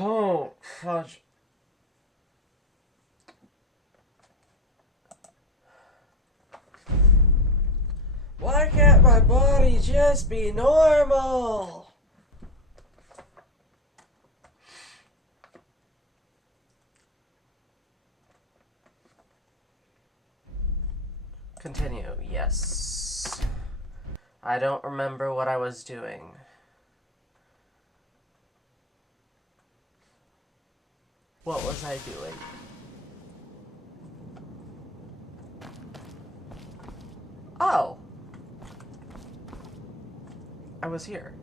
Oh, fudge. Why can't my body just be normal? Continue, yes. I don't remember what I was doing. What was I doing? Oh! I was here.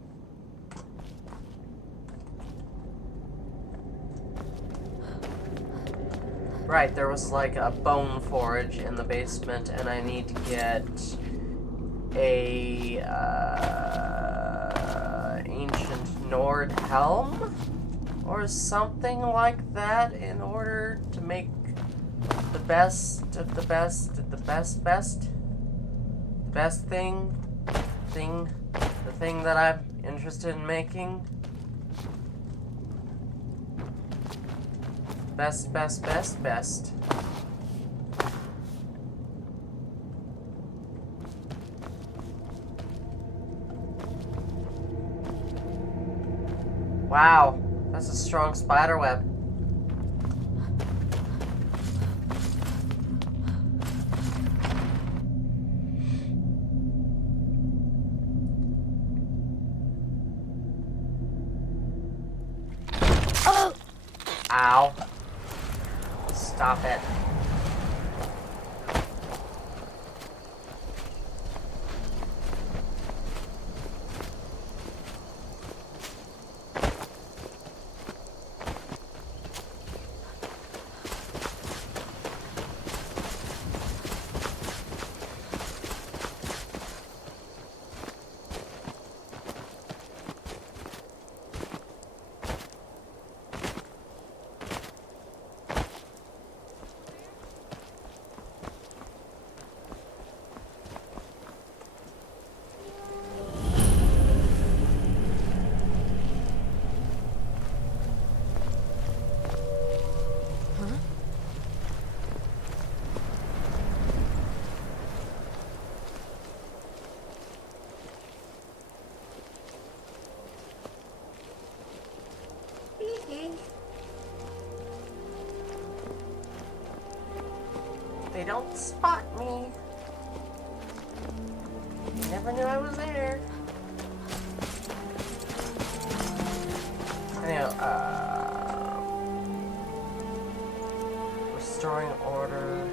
Right, there was like a bone forge in the basement, and I need to get a ancient Nord helm or something like that in order to make the best of the best, the best thing, the thing that I'm interested in making. Best. Wow, that's a strong spider web. Oh! Ow. Stop it. They don't spot me. They never knew I was there. Anyhow, restoring order.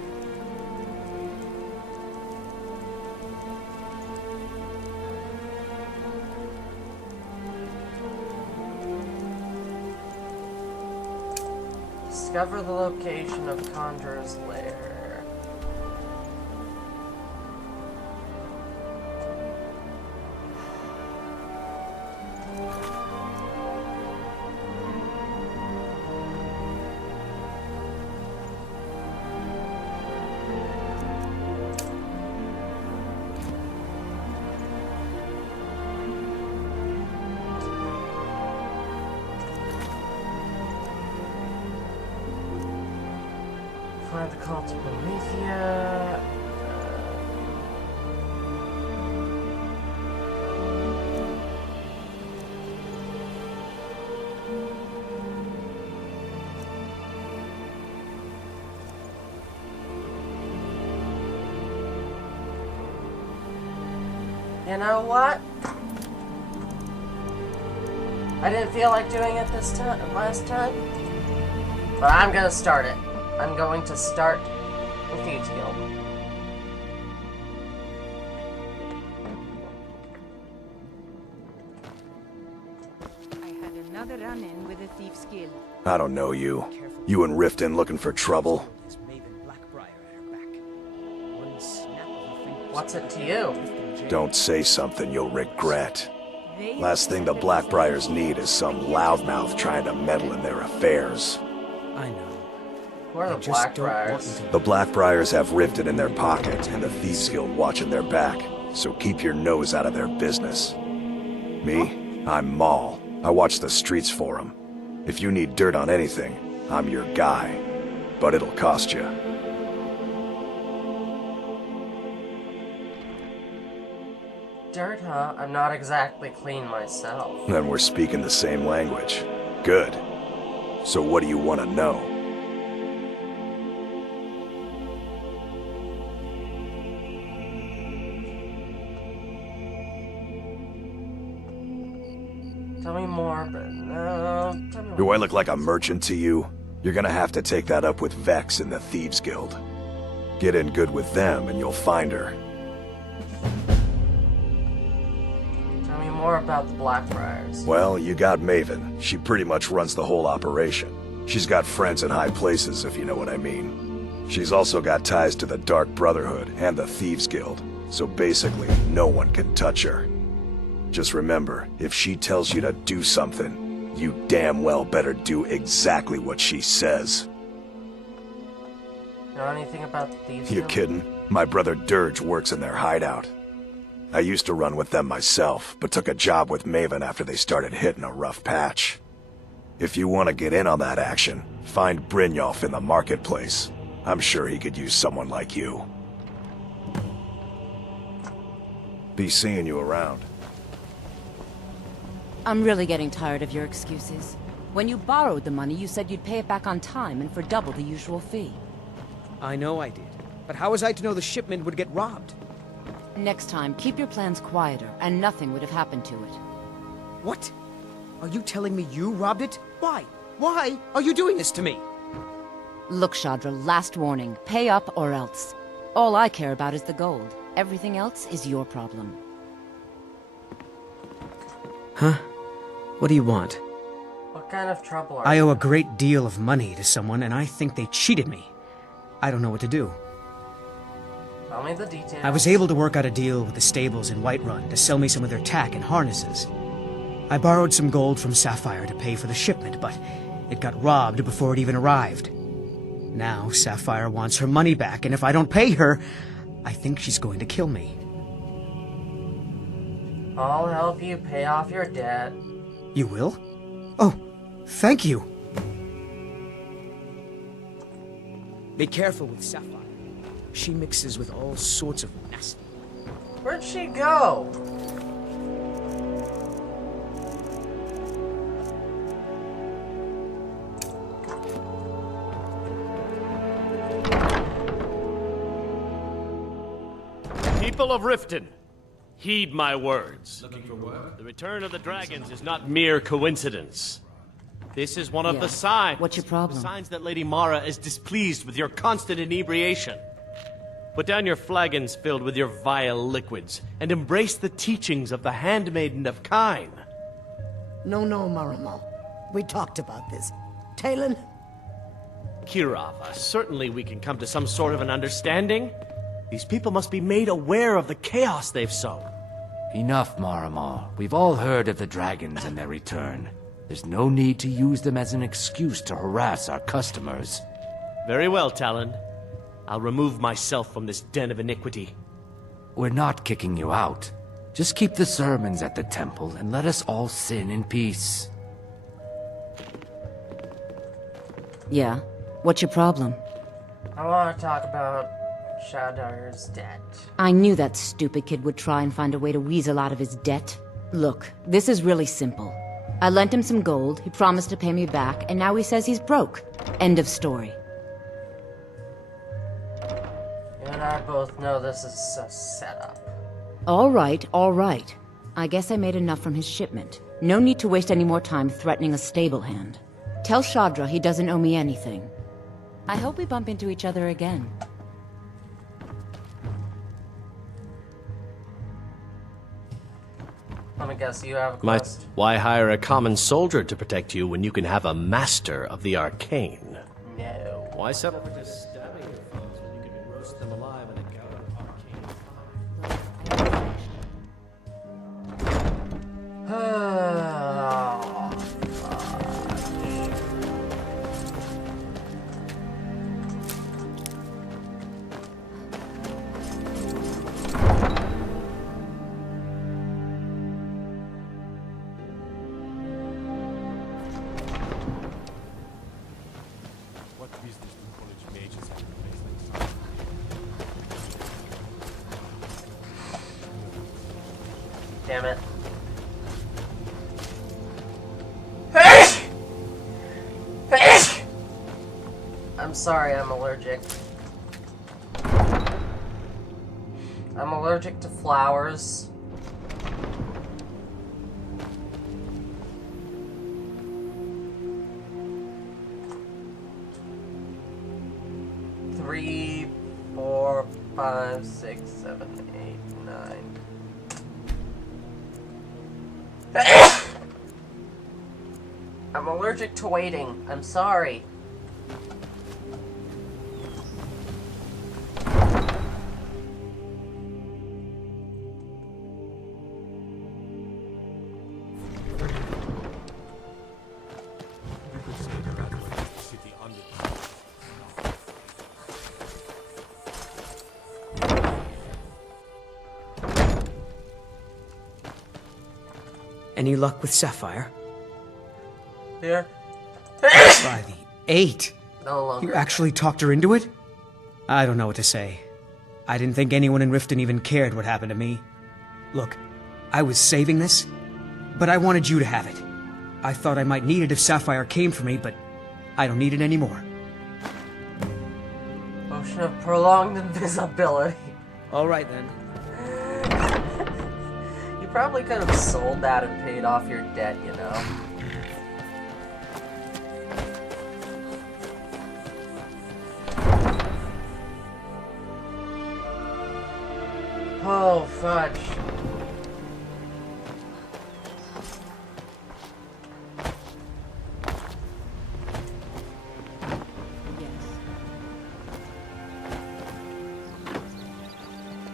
Discover the location of Conjurer's Lair. Find the cult of Promethea. You know what? I didn't feel like doing it this time, last time, but I'm gonna start it. I'm going to start the Thieves Guild. I had another run-in with the Thieves Guild. I don't know you. You and Riften looking for trouble? What's it to you? Don't say something you'll regret. Last thing the Blackbriars need is some loudmouth trying to meddle in their affairs. I know. Who are the Blackbriars? The Blackbriars have Riften in their pocket and the Thieves Guild watching their back, so keep your nose out of their business. Me? I'm Maul. I watch the streets for them. If you need dirt on anything, I'm your guy. But it'll cost you. Dirt, huh? I'm not exactly clean myself. Then we're speaking the same language. Good. So what do you want to know? Tell me more, but no. Tell me Do I look like a merchant to you? You're gonna have to take that up with Vex in the Thieves Guild. Get in good with them and you'll find her. Tell me more about the Blackfriars. Well, you got Maven. She pretty much runs the whole operation. She's got friends in high places, if you know what I mean. She's also got ties to the Dark Brotherhood and the Thieves Guild, so basically, no one can touch her. Just remember, if she tells you to do something, you damn well better do exactly what she says. Know anything about the Thieves You Guild? kidding? My brother Dirge works in their hideout. I used to run with them myself, but took a job with Maven after they started hitting a rough patch. If you want to get in on that action, find Brynjolf in the marketplace. I'm sure he could use someone like you. Be seeing you around. I'm really getting tired of your excuses. When you borrowed the money, you said you'd pay it back on time and for double the usual fee. I know I did. But how was I to know the shipment would get robbed? Next time, keep your plans quieter, and nothing would have happened to it. What? Are you telling me you robbed it? Why? Why are you doing this to me? Look, Shadra, last warning. Pay up or else. All I care about is the gold. Everything else is your problem. Huh? What do you want? What kind of trouble are I you owe a in? great deal of money to someone, and I think they cheated me. I don't know what to do. Tell me the details. I was able to work out a deal with the stables in Whiterun to sell me some of their tack and harnesses. I borrowed some gold from Sapphire to pay for the shipment, but it got robbed before it even arrived. Now Sapphire wants her money back, and if I don't pay her, I think she's going to kill me. I'll help you pay off your debt. You will? Oh, thank you. Be careful with Sapphire. She mixes with all sorts of nasty. Where'd she go? People of Riften, heed my words. Looking for work? The return of the dragons is not mere coincidence. This is one of Yeah. the signs. What's your problem? The signs that Lady Mara is displeased with your constant inebriation. Put down your flagons filled with your vile liquids and embrace the teachings of the handmaiden of Kyne. No, Maramo. We talked about this. Talon? Kirava, certainly we can come to some sort of an understanding. These people must be made aware of the chaos they've sown. Enough, Maramar. We've all heard of the dragons and their return. There's no need to use them as an excuse to harass our customers. Very well, Talon. I'll remove myself from this den of iniquity. We're not kicking you out. Just keep the sermons at the temple and let us all sin in peace. Yeah? What's your problem? I want to talk about Shadar's debt. I knew that stupid kid would try and find a way to weasel out of his debt. Look, this is really simple. I lent him some gold, he promised to pay me back, and now he says he's broke. End of story. You and I both know this is a setup. All right, all right. I guess I made enough from his shipment. No need to waste any more time threatening a stable hand. Tell Shadra he doesn't owe me anything. I hope we bump into each other again. Let me guess, you have a quest? Why hire a common soldier to protect you when you can have a master of the arcane? No. Why settle for just stabbing your foes when you can roast them alive in a gout of arcane Oh, fuck. damn it. I'm sorry, I'm allergic. I'm allergic to flowers. Three, 4, 5, 6, 7, 8, 9. I'm allergic to waiting. I'm sorry. Any luck with Sapphire? Here. By the 8. No longer. You actually talked her into it? I don't know what to say. I didn't think anyone in Riften even cared what happened to me. Look, I was saving this, but I wanted you to have it. I thought I might need it if Sapphire came for me, but I don't need it anymore. Potion of prolonged invisibility. All right, then. You probably could have sold that and paid off your debt, you know? Oh, fudge.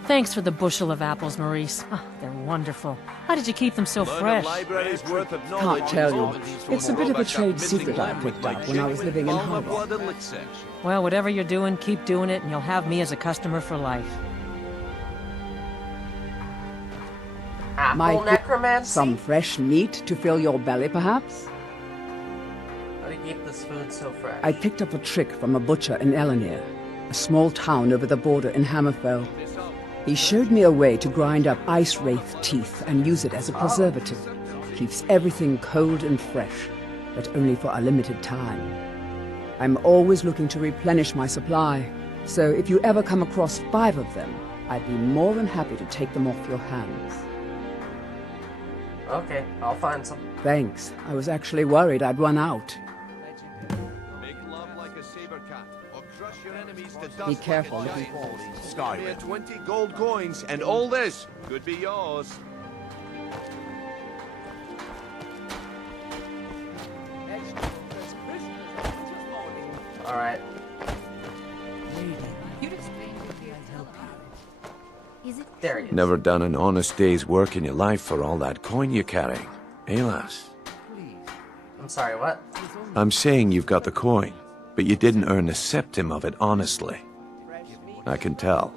Thanks for the bushel of apples, Maurice. Oh, they're wonderful. How did you keep them so fresh? Can't tell you. It's a bit of a trade secret I picked up when I was living in Harbor. Well, whatever you're doing, keep doing it, and you'll have me as a customer for life. Apple Might be necromancy? some fresh meat to fill your belly, perhaps? How do you keep this food so fresh? I picked up a trick from a butcher in Elenir, a small town over the border in Hammerfell. He showed me a way to grind up ice wraith teeth and use it as a preservative. Keeps everything cold and fresh, but only for a limited time. I'm always looking to replenish my supply, so if you ever come across 5 of them, I'd be more than happy to take them off your hands. Okay, I'll find some. Thanks. I was actually worried I'd run out. Make love like a saber cat, or crush your enemies to dust. Be careful like a looking giant. forward. Skyrim. 20 gold coins, and all this could be yours. Alright. There he is. Never done an honest day's work in your life for all that coin you're carrying, eh, lass? I'm sorry, what? I'm saying you've got the coin, but you didn't earn a septim of it honestly. I can tell.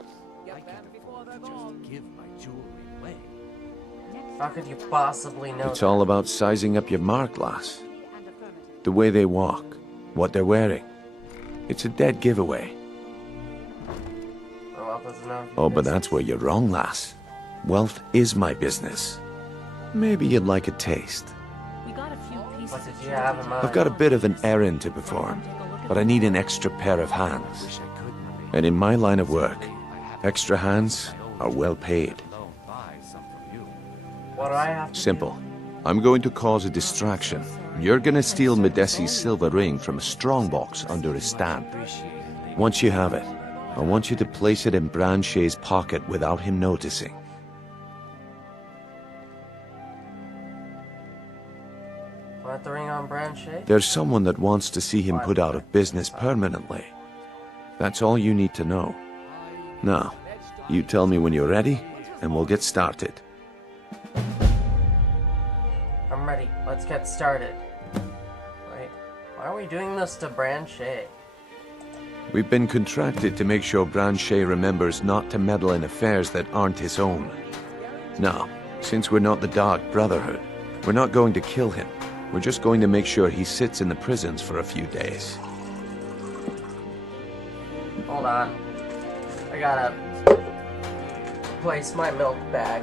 How could you possibly know It's that? all about sizing up your mark, lass. The way they walk, what they're wearing. It's a dead giveaway. Oh, well, doesn't know if you Oh, but missed. that's where you're wrong, lass. Wealth is my business. Maybe you'd like a taste. We got a few pieces. What did you have in mind? I've got a bit of an errand to perform, but I need an extra pair of hands. And in my line of work, extra hands are well paid. What do I have to Simple. I'm going to cause a distraction. You're gonna steal Medesi's silver ring from a strongbox under his stand. Once you have it, I want you to place it in Branche's pocket without him noticing. Want the ring on Branchet? There's someone that wants to see him put out of business permanently. That's all you need to know. Now, you tell me when you're ready, and we'll get started. I'm ready. Let's get started. Wait, why are we doing this to Branchet? We've been contracted to make sure Branchet remembers not to meddle in affairs that aren't his own. Now, since we're not the Dark Brotherhood, we're not going to kill him. We're just going to make sure he sits in the prisons for a few days. Hold on. I gotta place my milk bag.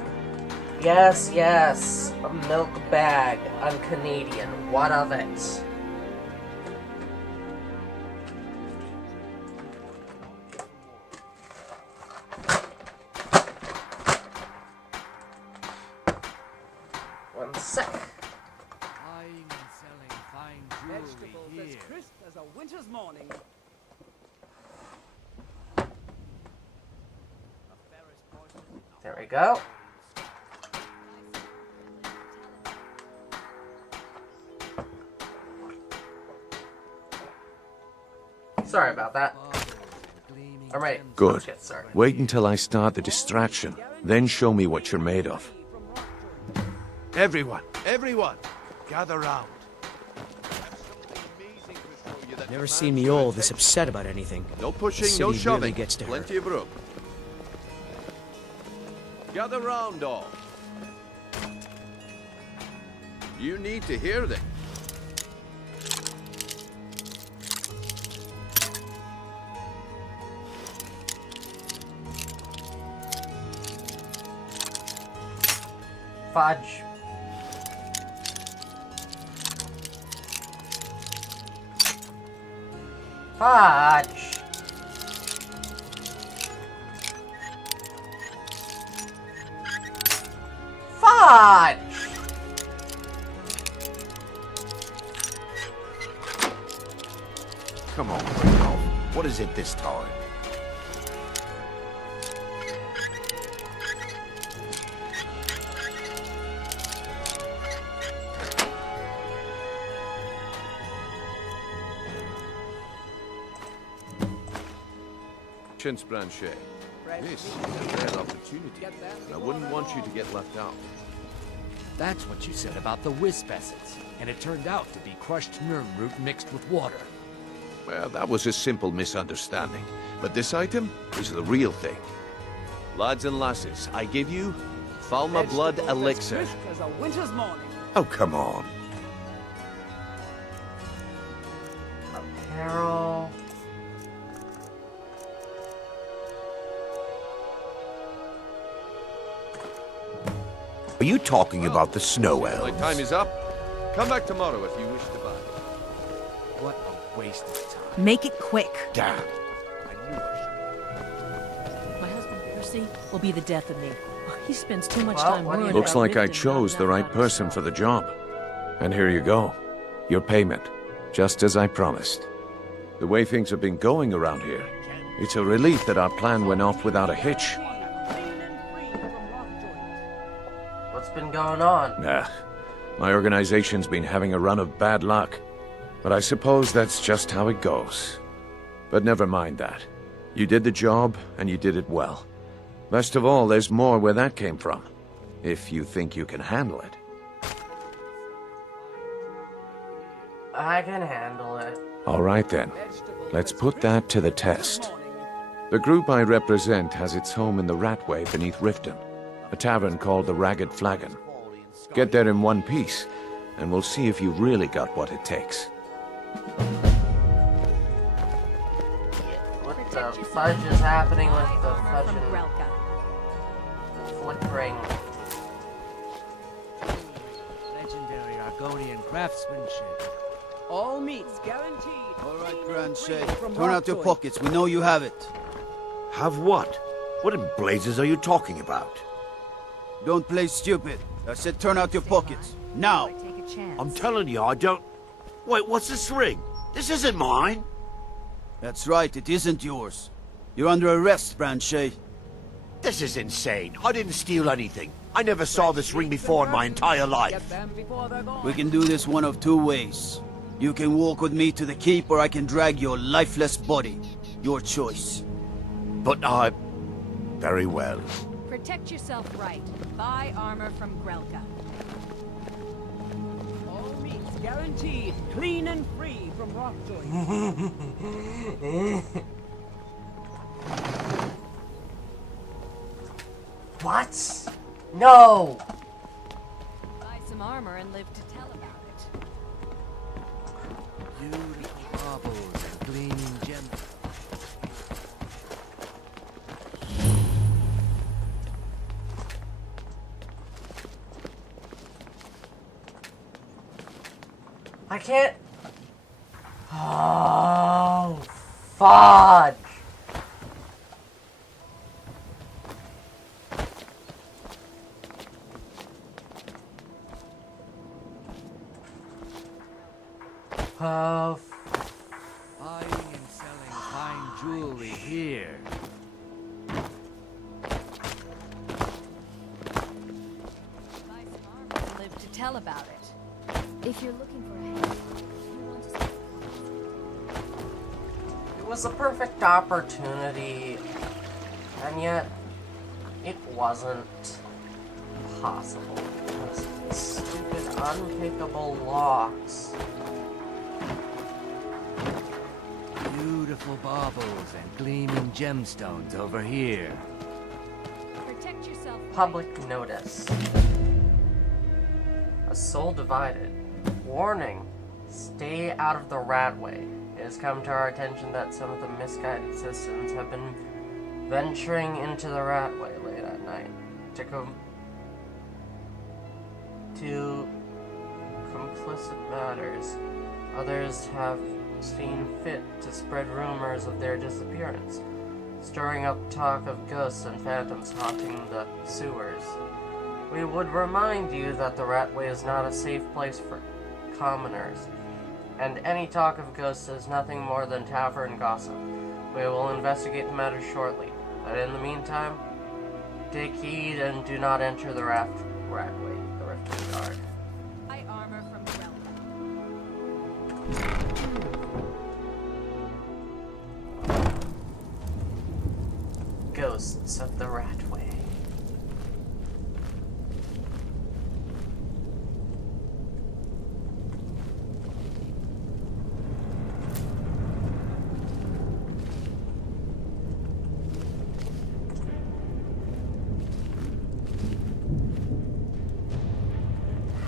Yes, yes. A milk bag. I'm Canadian. What of it? One sec. Buying and selling fine jewelry here. crisp as a winter's morning. There we go. Sorry about that. I'm ready. Good. Let's get started. Wait until I start the distraction, then show me what you're made of. Everyone, gather round. Never seen me all this upset about anything. No The pushing, city no really shoving. gets to her. Plenty of room. Gather round, all. You need to hear this. Fudge. Fudge. Fudge. Come on, Rudolph. What is it this time? Chance Blanchet. This is a rare opportunity. I wouldn't want you to get left out. That's what you said about the wisp essence. And it turned out to be crushed nerm root mixed with water. Well, that was a simple misunderstanding. But this item is the real thing. Lads and lasses, I give you Falma Blood Elixir. Crisp as a winter's morning. Oh, come on. Apparel. Are you talking about the snow elves? My time is up. Come back tomorrow if you wish to buy. What a waste of time. Make it quick. Damn. I knew I My husband, Percy, will be the death of me. He spends too much Well, time what do you worrying Looks about like I lifting chose the right person for the job. And here you go. Your payment. Just as I promised. The way things have been going around here, it's a relief that our plan went off without a hitch. What's been going on? Nah, my organization's been having a run of bad luck. But I suppose that's just how it goes. But never mind that. You did the job, and you did it well. Best of all, there's more where that came from. If you think you can handle it. I can handle it. All right then. Let's put that to the test. The group I represent has its home in the Ratway beneath Riften, a tavern called the Ragged Flagon. Get there in one piece, and we'll see if you really got what it takes. What the fudge is happening with the fudge and flickering? Legendary Argonian craftsmanship. All meats guaranteed. All right, Blanchet. From Turn out your Rockjoy. pockets. We know you have it. Have what? What in blazes are you talking about? Don't play stupid. I said turn out your pockets. Now! Take a chance. I'm telling you, I don't... Wait, what's this ring? This isn't mine. That's right, it isn't yours. You're under arrest, Blanchet. This is insane. I didn't steal anything. I never saw this ring before in my entire life. Get them before they're gone. We can do this one of two ways. You can walk with me to the keep, or I can drag your lifeless body. Your choice. But I... Very well. Protect yourself right. Buy armor from Grelka. All meats guaranteed. Clean and free from Rockjoy. What? No! Buy some armor and live to tell about it. Beautiful baubles and gleaming gems. I can't. Oh, fudge. Oh, Buying and selling fine jewelry here. Live to tell about it. If you're looking for a hand, you want to see. it was a perfect opportunity, and yet it wasn't possible because of these stupid unpickable locks. Beautiful baubles and gleaming gemstones over here. Protect yourself. Public notice. A soul divided. Warning. Stay out of the ratway. It has come to our attention that some of the misguided citizens have been venturing into the ratway late at night to complicit matters. Others have seen fit to spread rumors of their disappearance, stirring up talk of ghosts and phantoms haunting the sewers. We would remind you that the ratway is not a safe place for commoners, and any talk of ghosts is nothing more than tavern gossip. We will investigate the matter shortly, but in the meantime, take heed and do not enter the ratway, the Riften Guard. High armor from the realm. Ghosts of the ratway.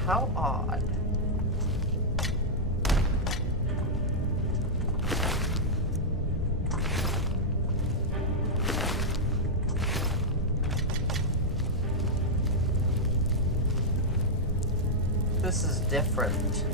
How odd. This is different.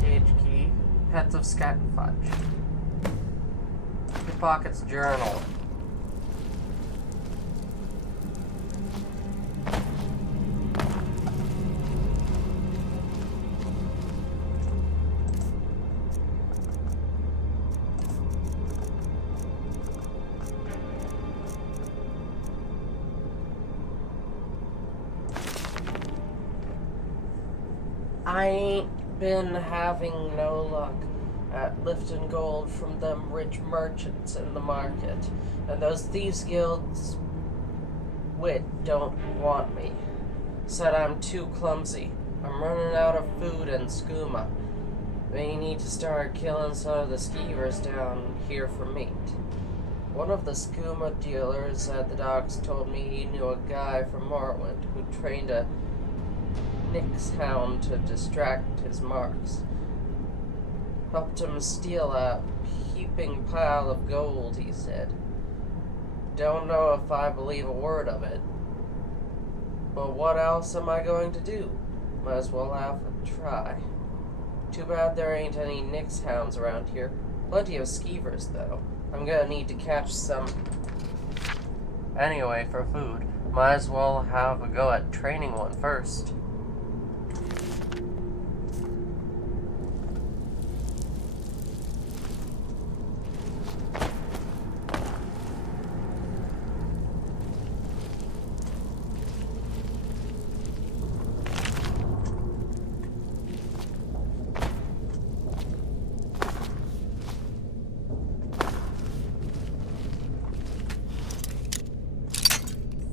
Cage key. Pets of Scat Fudge. Pocket's journal. I ain't been having no luck at lifting gold from them rich merchants in the market, and those thieves guilds wit don't want me. Said I'm too clumsy. I'm running out of food and skooma. They need to start killing some of the skeevers down here for meat. One of the skooma dealers at the docks told me he knew a guy from Morrowind who trained a Nyx hound to distract his marks. Helped him steal a heaping pile of gold, he said. Don't know if I believe a word of it. But what else am I going to do? Might as well have a try. Too bad there ain't any Nyx hounds around here. Plenty of skeevers, though. I'm gonna need to catch some. Anyway, for food, might as well have a go at training one first.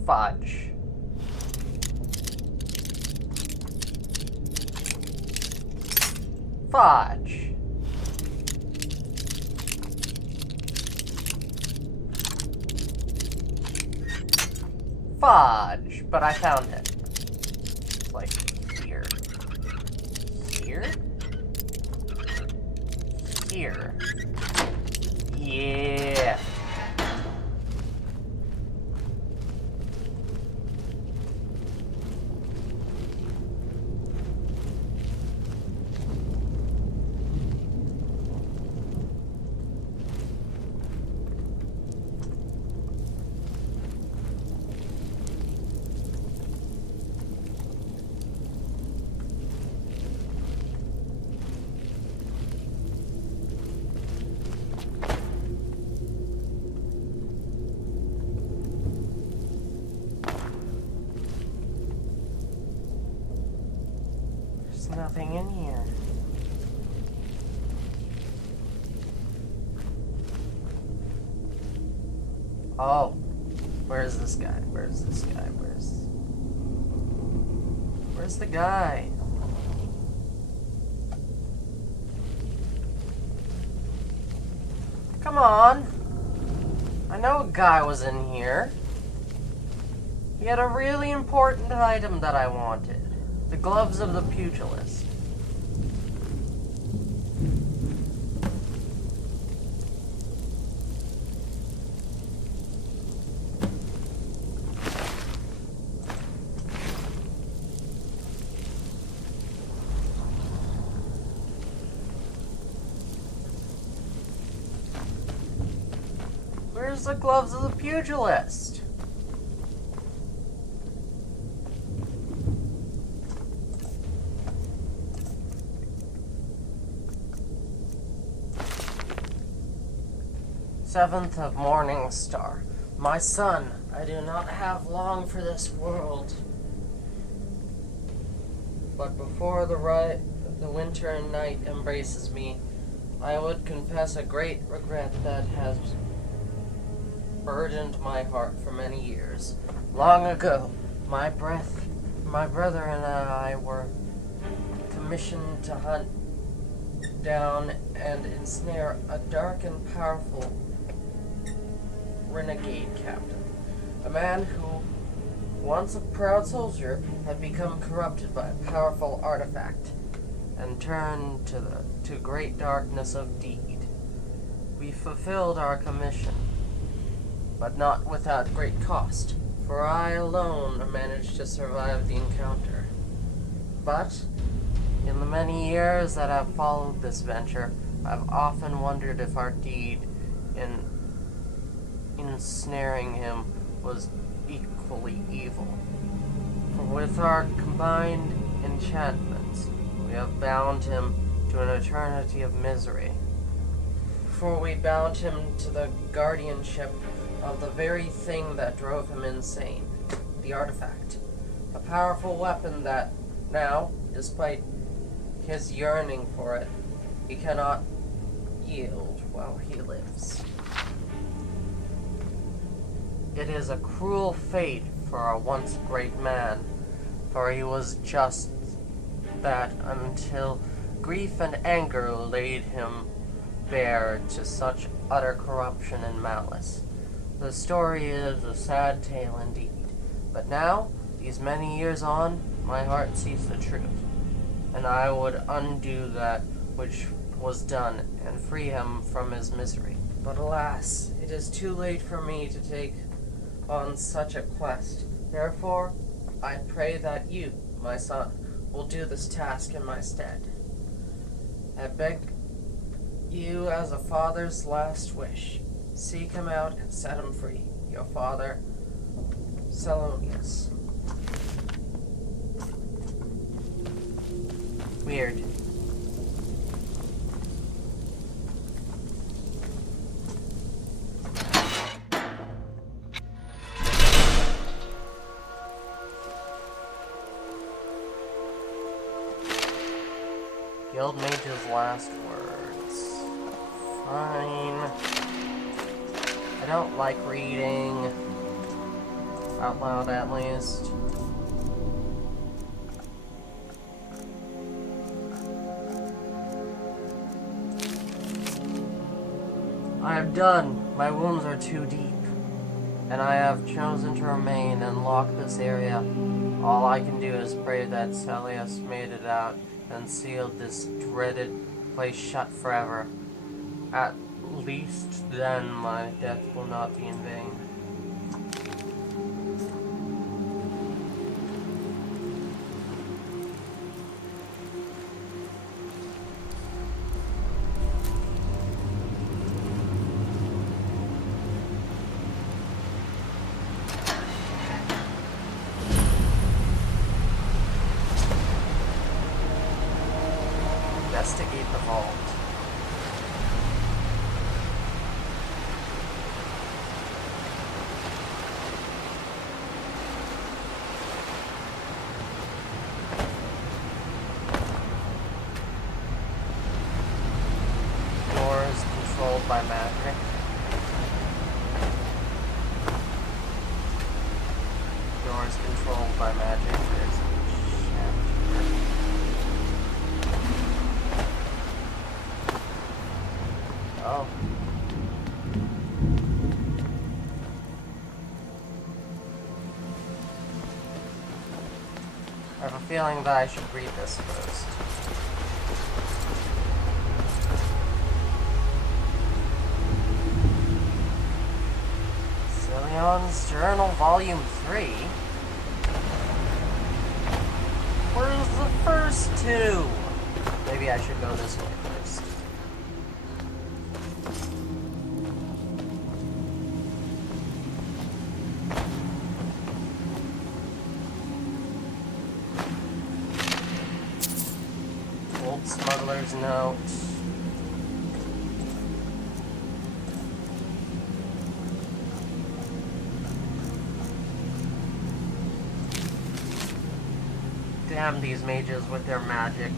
Fudge. Fudge. Fudge! But I found it. It's like here. Here? Here. Yeah. There's nothing in here. Oh. Where's this guy? Where's this guy? Where's the guy? Come on. I know a guy was in here. He had a really important item that I wanted. The gloves of the pugilist. Where's the gloves of the pugilist? Seventh of Morning Star. My son, I do not have long for this world. But before the winter and night embraces me, I would confess a great regret that has burdened my heart for many years. Long ago, my brother and I were commissioned to hunt down and ensnare a dark and powerful renegade captain. A man who, once a proud soldier, had become corrupted by a powerful artifact and turned to great darkness of deed. We fulfilled our commission, but not without great cost, for I alone managed to survive the encounter. But in the many years that have followed this venture, I've often wondered if our deed in ensnaring him was equally evil. For with our combined enchantments, we have bound him to an eternity of misery. For we bound him to the guardianship of the very thing that drove him insane, the artifact. A powerful weapon that now, despite his yearning for it, he cannot yield while he lives. It is a cruel fate for a once great man, for he was just that until grief and anger laid him bare to such utter corruption and malice. The story is a sad tale indeed, but now, these many years on, my heart sees the truth, and I would undo that which was done and free him from his misery. But alas, it is too late for me to take on such a quest. Therefore, I pray that you, my son, will do this task in my stead. I beg you as a father's last wish. Seek him out and set him free. Your father, Salonius. Weird. Guild Mage's last words. Fine. I don't like reading. Out loud, at least. I am done. My wounds are too deep. and I have chosen to remain and lock this area. All I can do is pray that Celius made it out and sealed this dreaded place shut forever. At least then my death will not be in vain. Investigate the vault. Doors controlled by magic. Doors controlled by magic. There's a shaft here. Oh. I have a feeling that I should read this first. Cilion's Journal, Volume 3? Where's the first two? Maybe I should go this way first. Old Smuggler's Note. Damn these mages with their magic.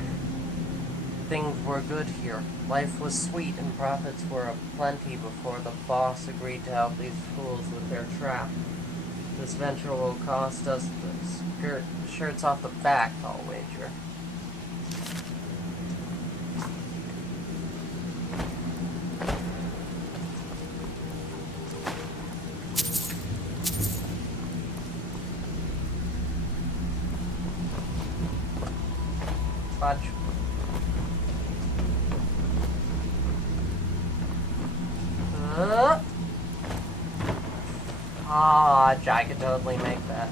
Things were good here. Life was sweet and profits were aplenty before the boss agreed to help these fools with their trap. This venture will cost us the shirts off the back, I'll wager. Fudge. I could totally make that.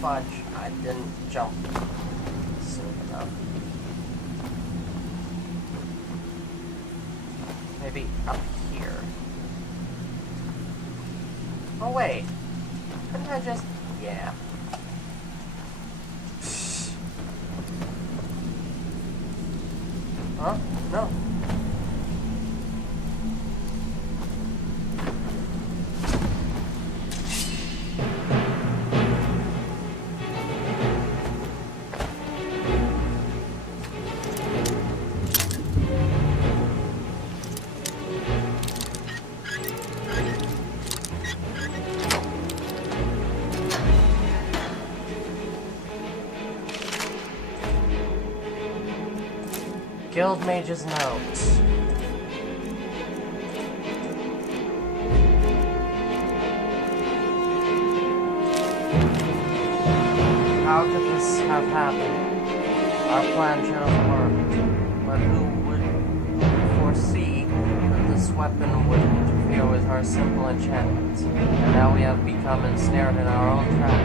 Fudge. I didn't jump soon enough. Maybe up here. Oh wait. Couldn't I just... yeah. Huh? No. Guild Mage's Notes. How could this have happened? Our plan should have worked, but who would foresee that this weapon would interfere with our simple enchantments, and now we have become ensnared in our own trap.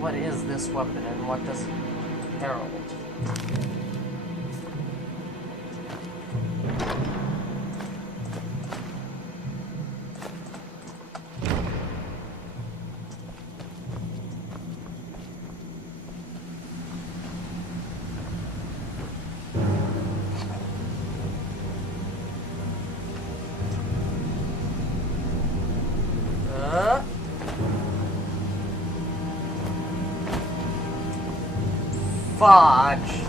What is this weapon, and what does it herald? Fudge.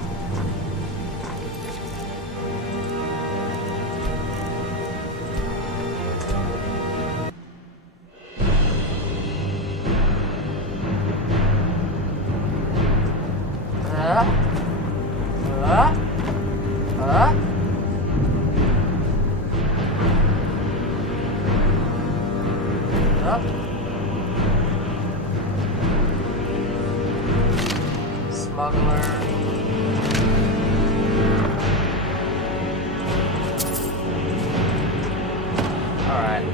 up. Smuggler. Alright.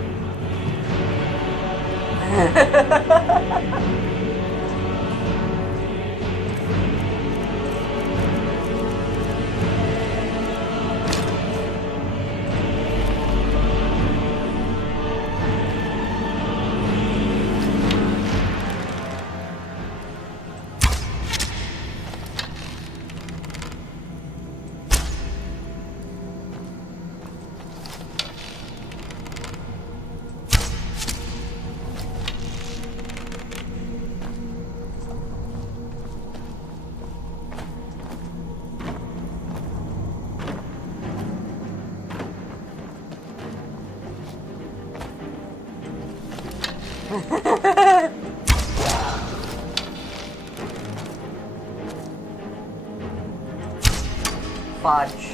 Fudge.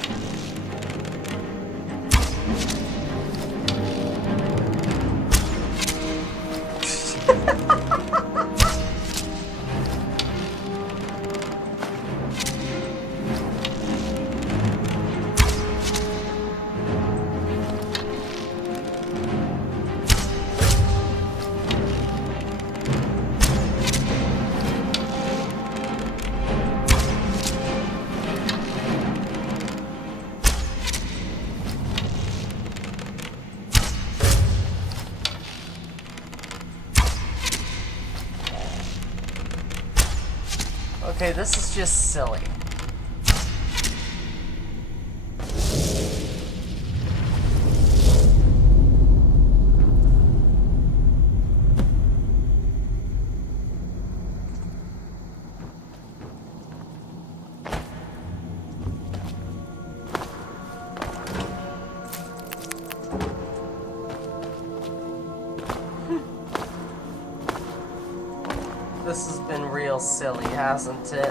Okay, this is just silly. This has been real silly, hasn't it?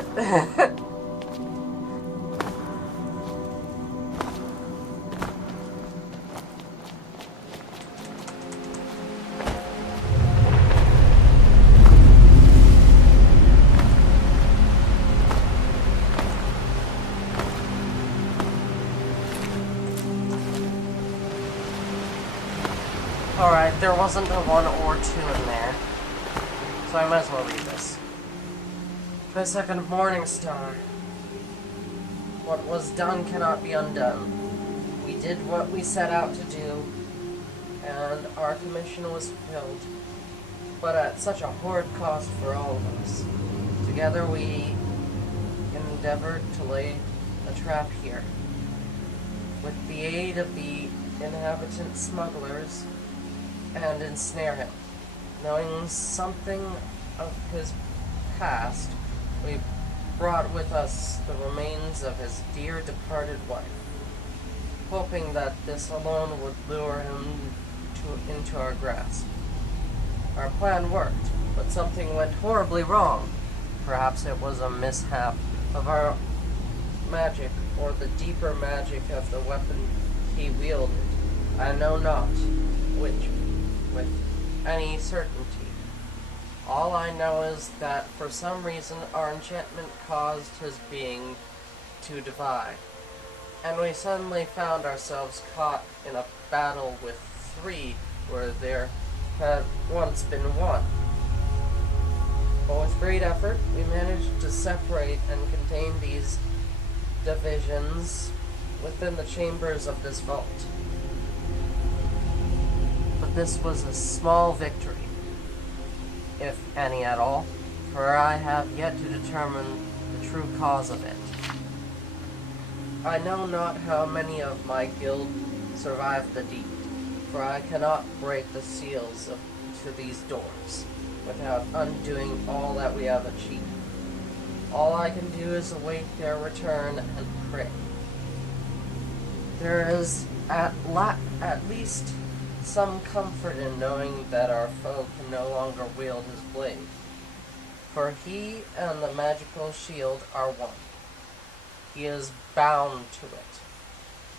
Alright, there wasn't a 1 or 2 in there. So I might as well read this. My second Morning Star. What was done cannot be undone. We did what we set out to do, and our commission was fulfilled, but at such a horrid cost for all of us. Together we endeavored to lay a trap here. With the aid of the inhabitant smugglers, and ensnare him. Knowing something of his past, we brought with us the remains of his dear departed wife, hoping that this alone would lure him into our grasp. Our plan worked, but something went horribly wrong. Perhaps it was a mishap of our magic, or the deeper magic of the weapon he wielded. I know not which, with any certainty. All I know is that for some reason our enchantment caused his being to divide, and we suddenly found ourselves caught in a battle with 3 where there had once been 1. But with great effort, we managed to separate and contain these divisions within the chambers of this vault. But this was a small victory, if any at all, for I have yet to determine the true cause of it. I know not how many of my guild survived the deed, for I cannot break the seals to these doors without undoing all that we have achieved. All I can do is await their return and pray. There is at least some comfort in knowing that our foe can no longer wield his blade, for he and the magical shield are one. He is bound to it.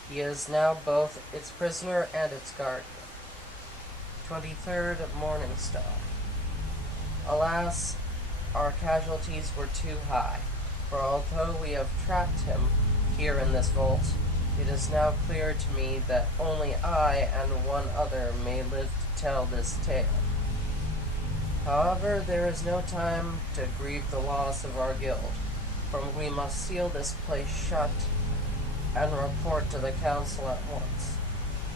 He is now both its prisoner and its guardian. 23rd of Morningstar. Alas, our casualties were too high, for although we have trapped him here in this vault, it is now clear to me that only I and one other may live to tell this tale. However, there is no time to grieve the loss of our guild, for we must seal this place shut and report to the council at once.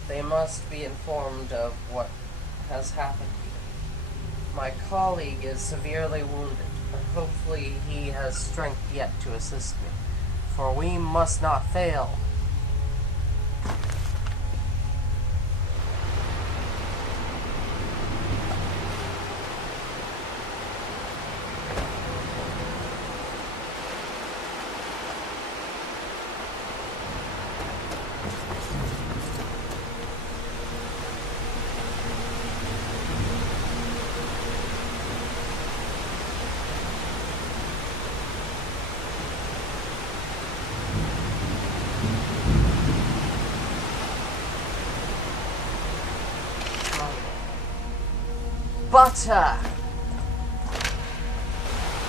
They must be informed of what has happened here. My colleague is severely wounded, but hopefully he has strength yet to assist me, for we must not fail. Butter!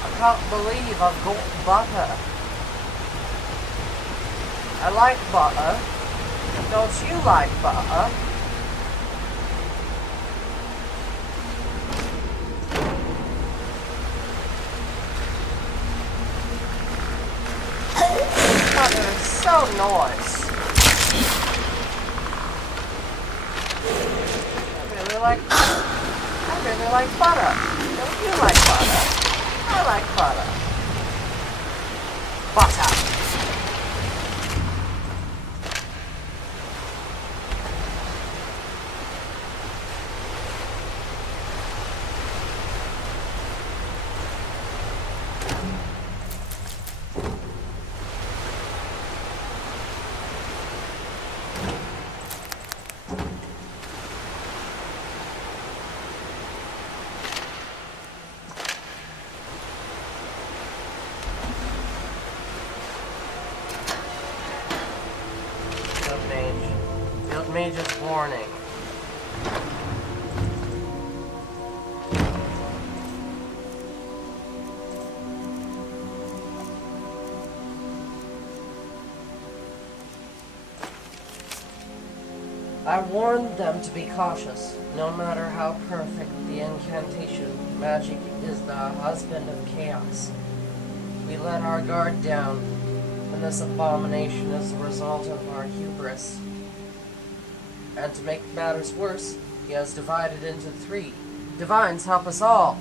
I can't believe I've got butter. I like butter. Don't you like butter? Butter is so nice. I really like butter. Don't you like butter? I like butter. Butter. Field Mage's warning. I warned them to be cautious. No matter how perfect the incantation, magic is the husband of chaos. We let our guard down, and this abomination is the result of our hubris. And to make matters worse, he has divided into three. Divines, help us all!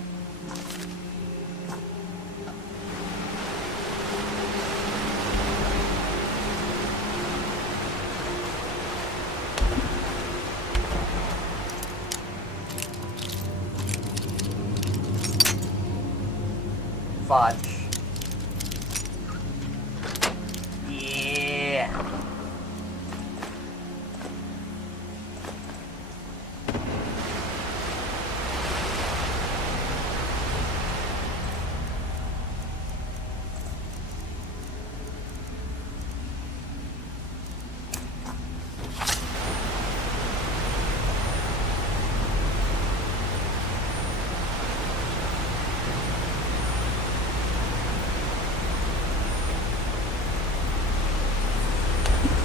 Fudge. Yeah.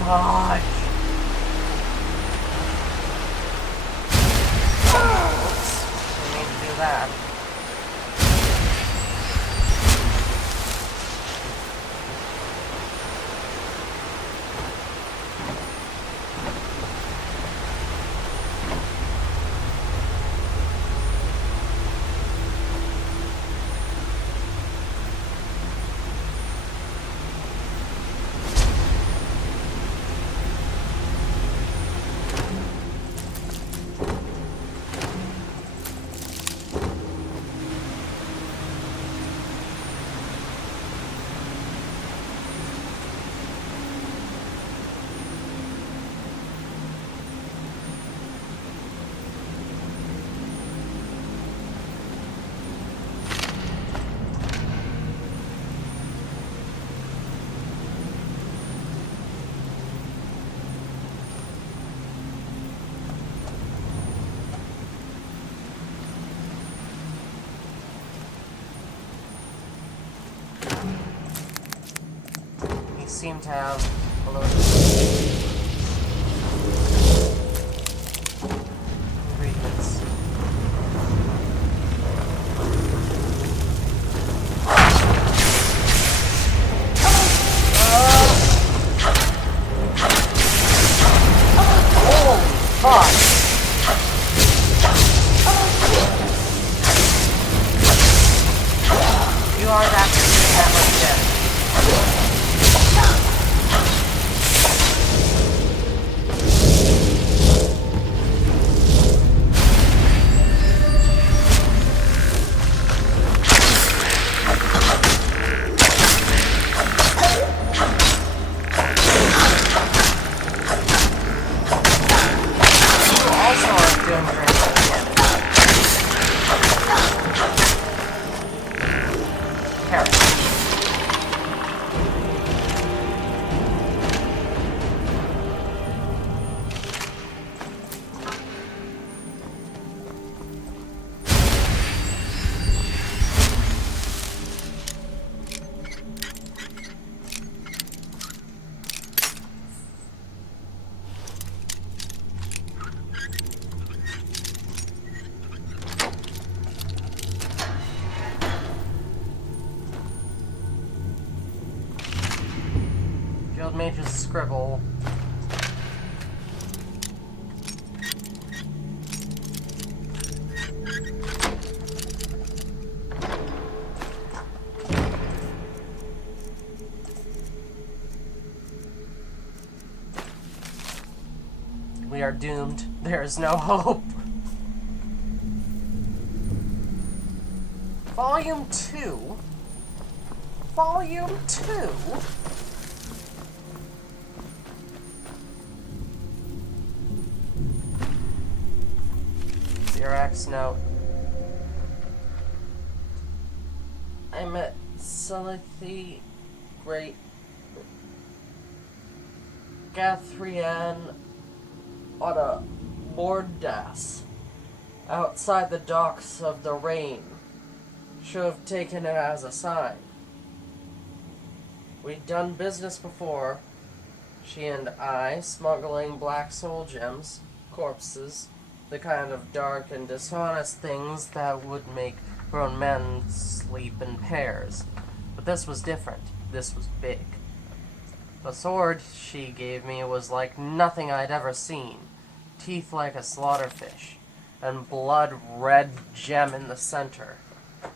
Fudge. Oops. I need to do that. seem to have a little ingredients. You are that much dead. Mage's scribble. We are doomed. There is no hope. Volume 2? Volume 2? Xerox note. I met Salithi Great Gathrian on a boarddas outside the docks of the Rain. Should have taken it as a sign. We'd done business before, she and I, smuggling black soul gems, corpses, the kind of dark and dishonest things that would make grown men sleep in pairs. But this was different. This was big. The sword she gave me was like nothing I'd ever seen. Teeth like a slaughterfish, and blood red gem in the center.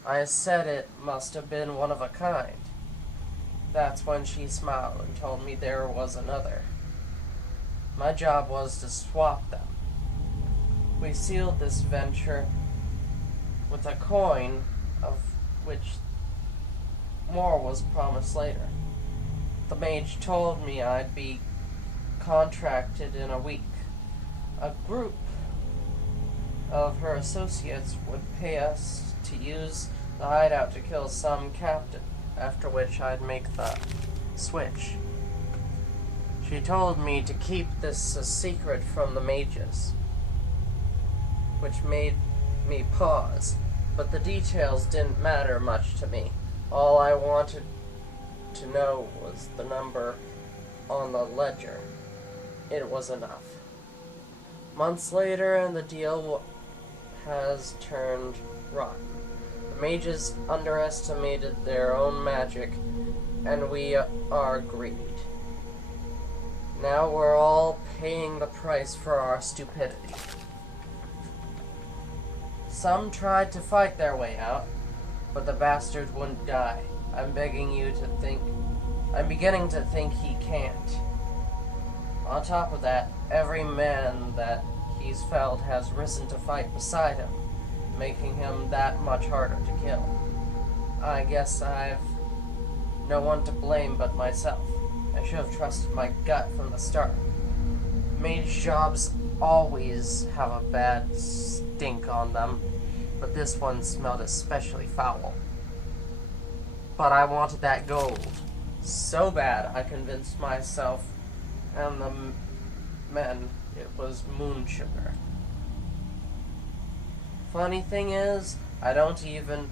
I said it must have been one of a kind. That's when she smiled and told me there was another. My job was to swap them. We sealed this venture with a coin, of which more was promised later. The mage told me I'd be contracted in a week. A group of her associates would pay us to use the hideout to kill some captain, after which I'd make the switch. She told me to keep this a secret from the mages, which made me pause, but the details didn't matter much to me. All I wanted to know was the number on the ledger. It was enough. Months later, and the deal has turned rotten. The mages underestimated their own magic, and we are greed. Now we're all paying the price for our stupidity. Some tried to fight their way out, but the bastard wouldn't die. I'm beginning to think he can't. On top of that, every man that he's felled has risen to fight beside him, making him that much harder to kill. I guess I've no one to blame but myself. I should have trusted my gut from the start. Mage jobs always have a bad stink on them, but this one smelled especially foul. But I wanted that gold so bad I convinced myself and the men it was moon sugar. Funny thing is, I don't even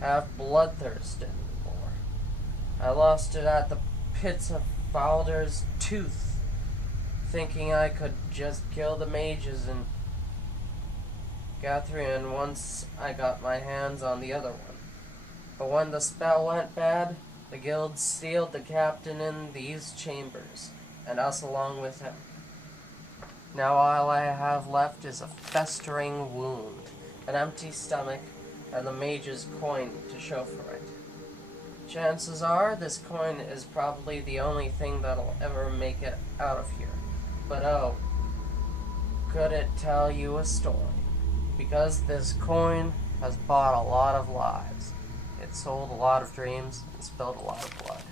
have bloodthirst anymore. I lost it at the pits of Baldur's Tooth, thinking I could just kill the mages and Guthrie, once I got my hands on the other one. But when the spell went bad, the guild sealed the captain in these chambers, and us along with him. Now all I have left is a festering wound, an empty stomach, and the mage's coin to show for it. Chances are this coin is probably the only thing that'll ever make it out of here. But oh, could it tell you a story? Because this coin has bought a lot of lives. It sold a lot of dreams and spilled a lot of blood.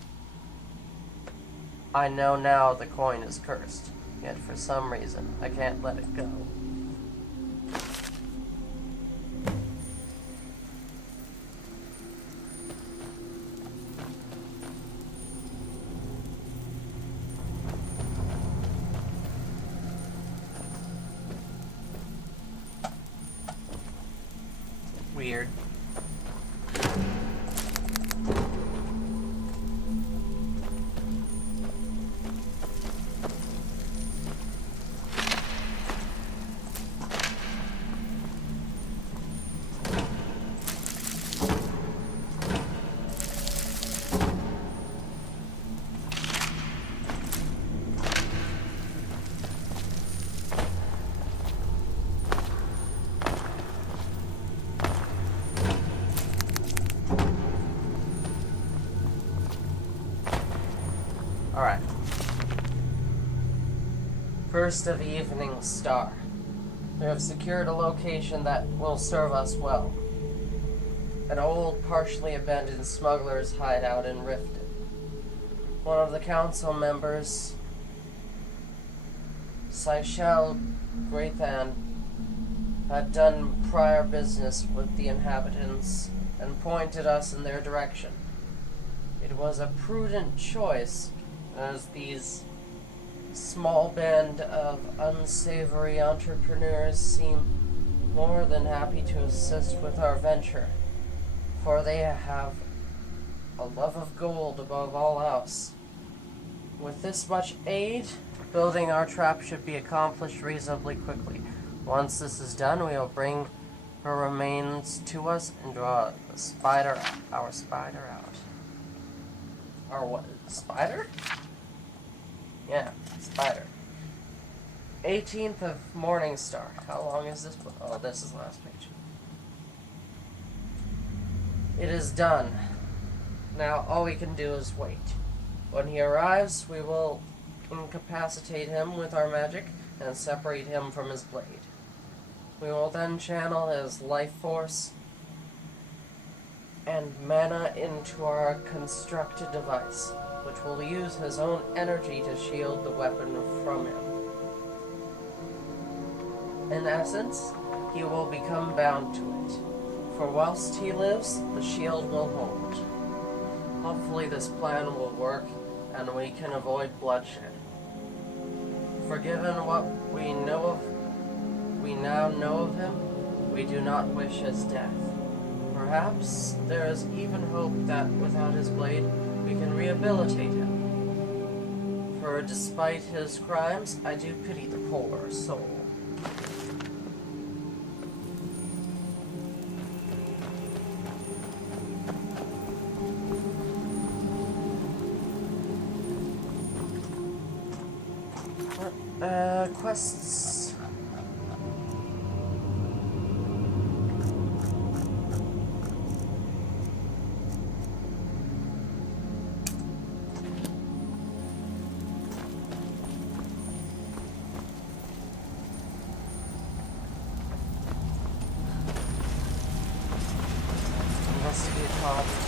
I know now the coin is cursed, yet for some reason I can't let it go. Weird. Alright. First of Evening Star. We have secured a location that will serve us well. An old, partially abandoned smuggler's hideout in Riften. One of the council members, Seychelle Greathan, had done prior business with the inhabitants and pointed us in their direction. It was a prudent choice, as these small band of unsavory entrepreneurs seem more than happy to assist with our venture, for they have a love of gold above all else. With this much aid, building our trap should be accomplished reasonably quickly. Once this is done, we will bring her remains to us and draw our spider out. Our what? Spider? Yeah, spider. 18th of Morningstar. How long is this book? Oh, this is the last page. It is done. Now all we can do is wait. When he arrives, we will incapacitate him with our magic and separate him from his blade. We will then channel his life force and mana into our constructed device, which will use his own energy to shield the weapon from him. In essence, he will become bound to it, for whilst he lives, the shield will hold. Hopefully this plan will work, and we can avoid bloodshed. For given what we now know of him, we do not wish his death. Perhaps there is even hope that without his blade, we can rehabilitate him. For despite his crimes, I do pity the poor soul. Quests. Investigate problems.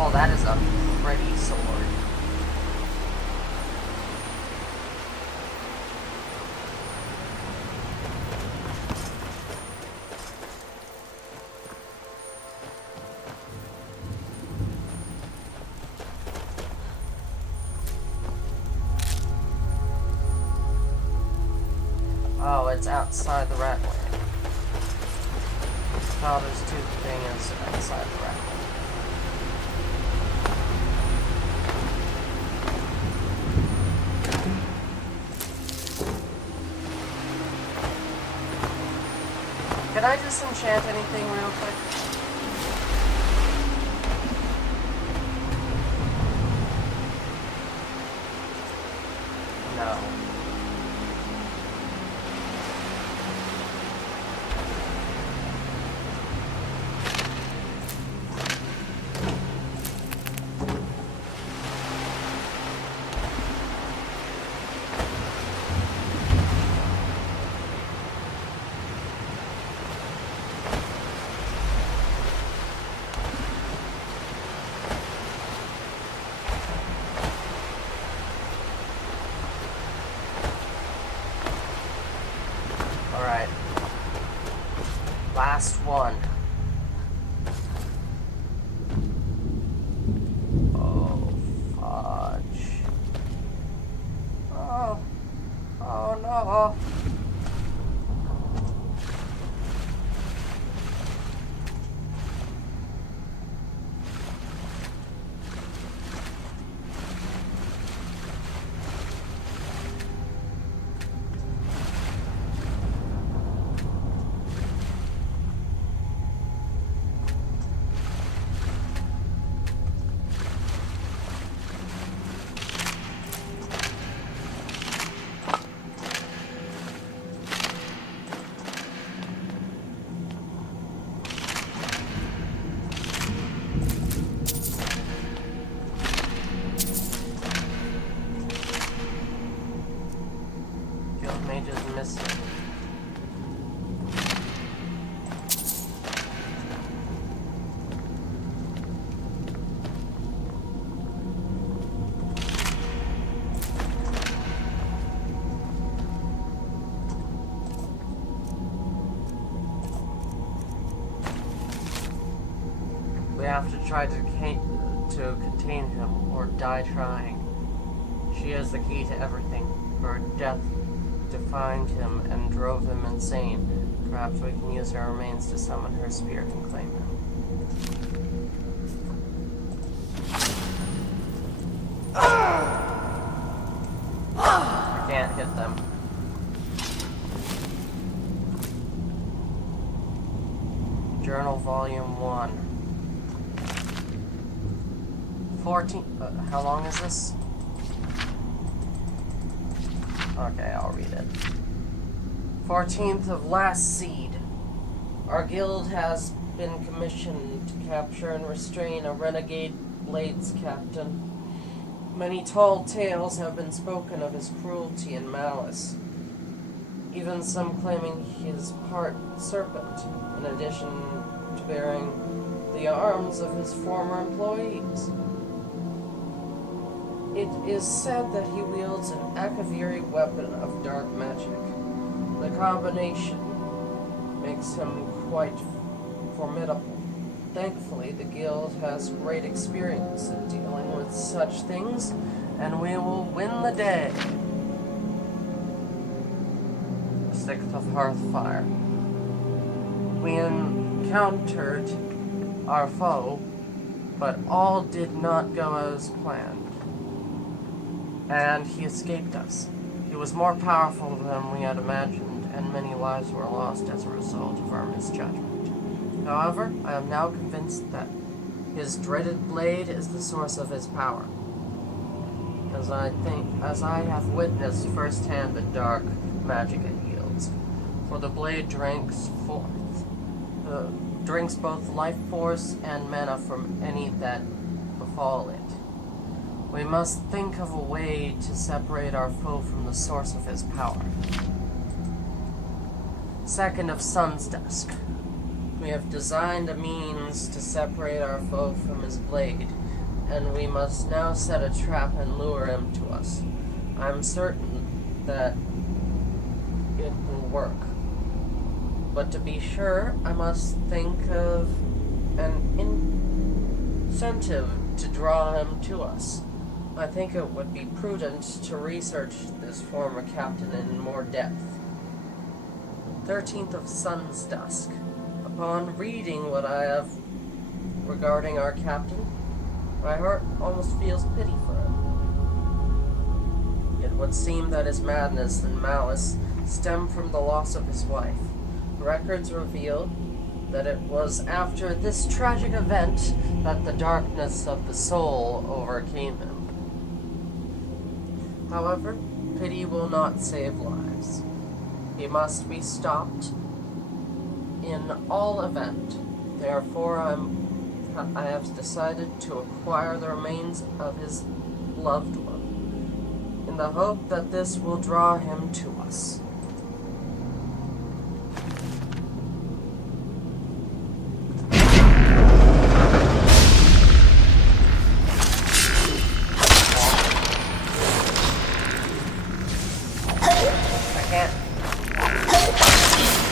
Oh, that is a pretty sword. Oh, it's outside the rat lane. Father's tooth thing is outside the rat lane. Can I disenchant anything real quick? No. Alright. Last one. Oh, fudge. Oh. Oh, no. Mages missing. We have to try to contain him or die trying. She is the key to everything. Her death defined him and drove him insane. Perhaps we can use her remains to summon her spirit and claim him. I can't hit them. Journal Volume 1. 14. How long is this? Okay, I'll read it. 14th of last seed. Our guild has been commissioned to capture and restrain a renegade blades captain. Many tall tales have been spoken of his cruelty and malice, even some claiming he is part serpent, in addition to bearing the arms of his former employees. It is said that he wields an Akaviri weapon of dark magic. The combination makes him quite formidable. Thankfully, the guild has great experience in dealing with such things, and we will win the day. 6th of Hearthfire. We encountered our foe, but all did not go as planned, and he escaped us. He was more powerful than we had imagined, and many lives were lost as a result of our misjudgment. However, I am now convinced that his dreaded blade is the source of his power, as I have witnessed firsthand the dark magic it yields. For the blade drinks both life force and mana from any that befall it. We must think of a way to separate our foe from the source of his power. 2nd of Sun's Dusk. We have designed a means to separate our foe from his blade, and we must now set a trap and lure him to us. I'm certain that it will work. But to be sure, I must think of an incentive to draw him to us. I think it would be prudent to research this former captain in more depth. 13th of Sun's Dusk. Upon reading what I have regarding our captain, my heart almost feels pity for him. It would seem that his madness and malice stem from the loss of his wife. Records reveal that it was after this tragic event that the darkness of the soul overcame him. However, pity will not save lives. He must be stopped in all event. Therefore, I have decided to acquire the remains of his loved one, in the hope that this will draw him to us.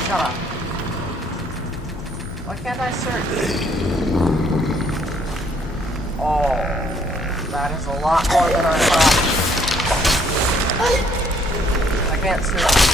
Shut up. Why can't I search? Oh, that is a lot more than I thought. I can't search.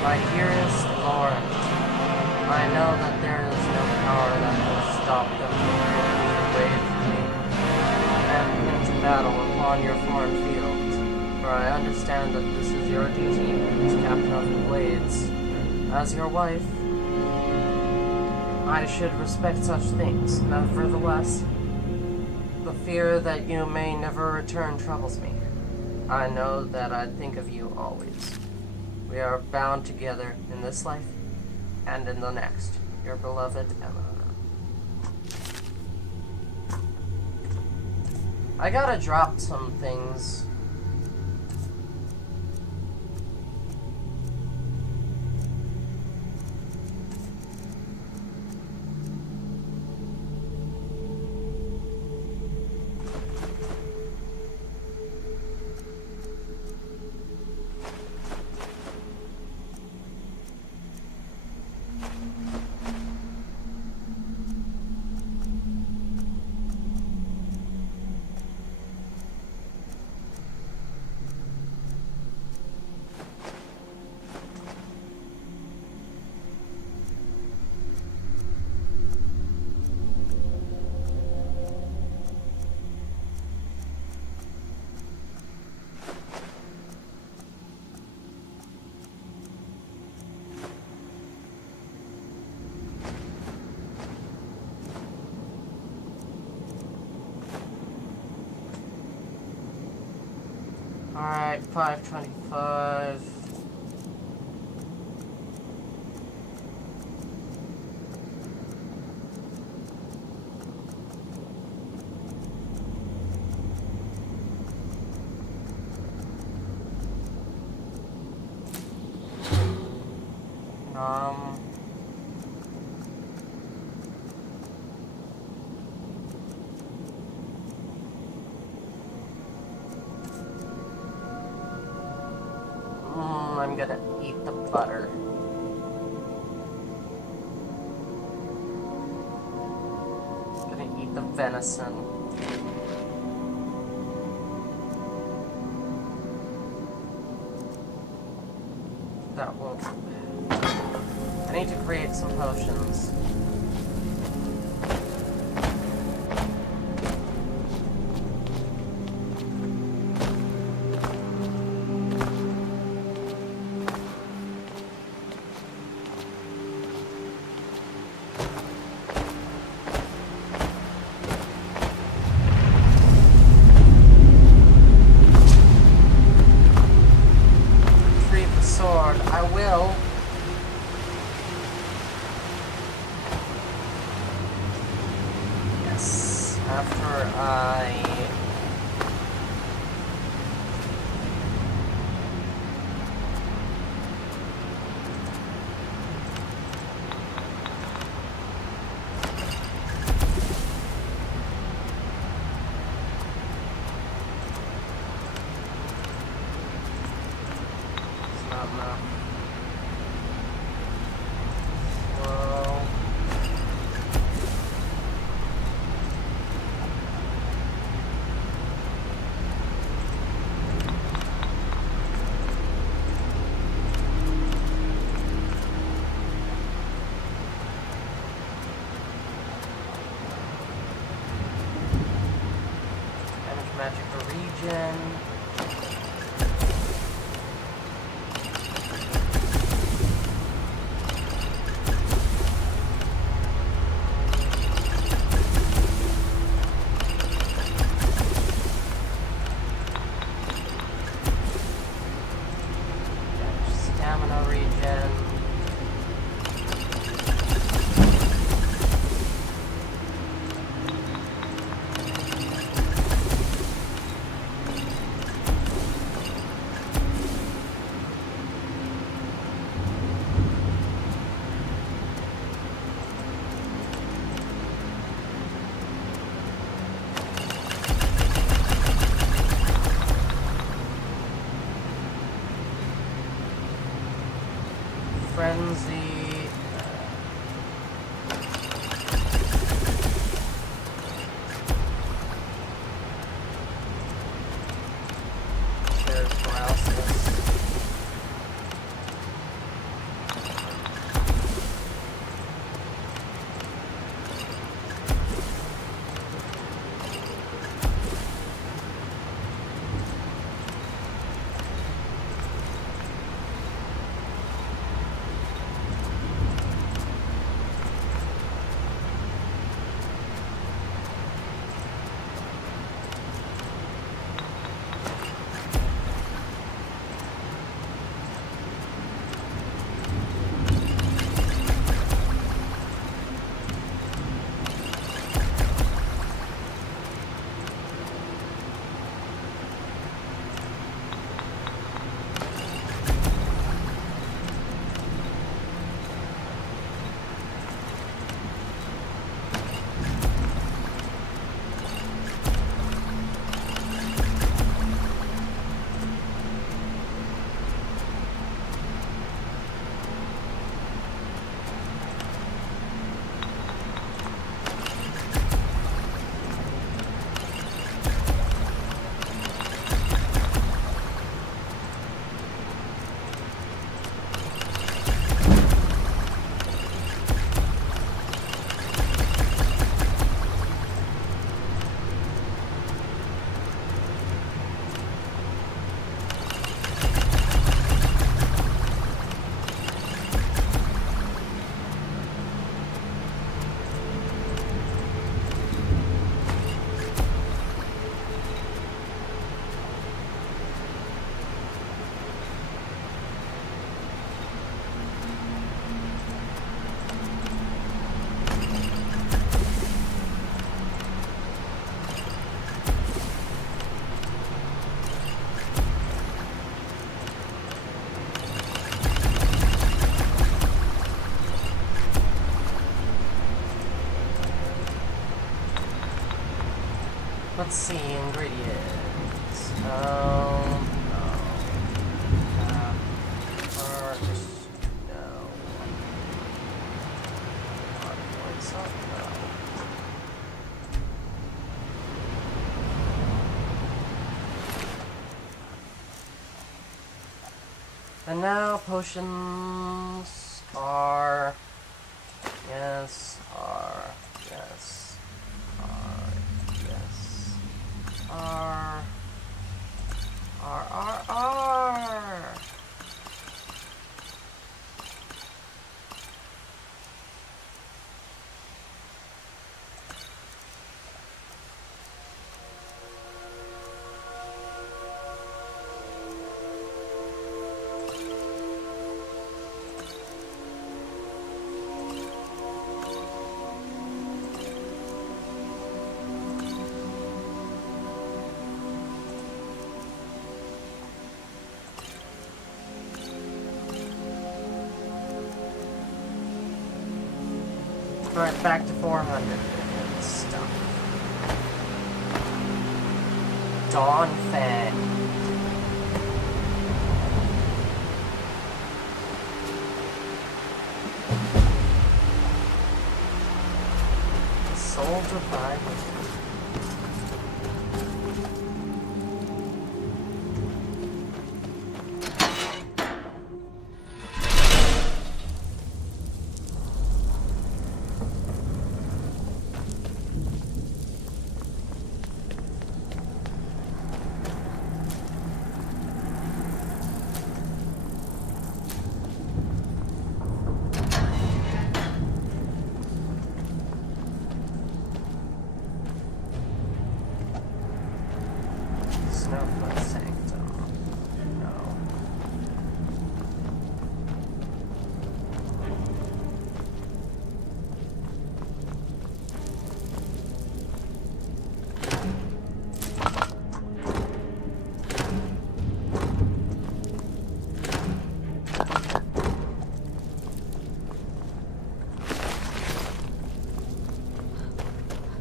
My dearest Lord, I know that there is no power that will stop them from moving away from me and into battle upon your foreign fields, for I understand that this is your duty as Captain of the Blades. As your wife, I should respect such things. Nevertheless, the fear that you may never return troubles me. I know that I think of you always. We are bound together in this life and in the next. Your beloved Emma. I gotta drop some things. Alright, 525. I'm gonna eat the butter. Gonna eat the venison. That won't. I need to create some potions. I will. Yes, after I... It's not enough. Magical region. Stamina region. Frenzy. There's paralysis. Let's see, ingredients. No. Or just no. Poison, no. And now potions are yes, are yes, are yes, are. Right, back to 400 stuff. Dawn Fang. Soul Divine. Snowflake Sanctum. No.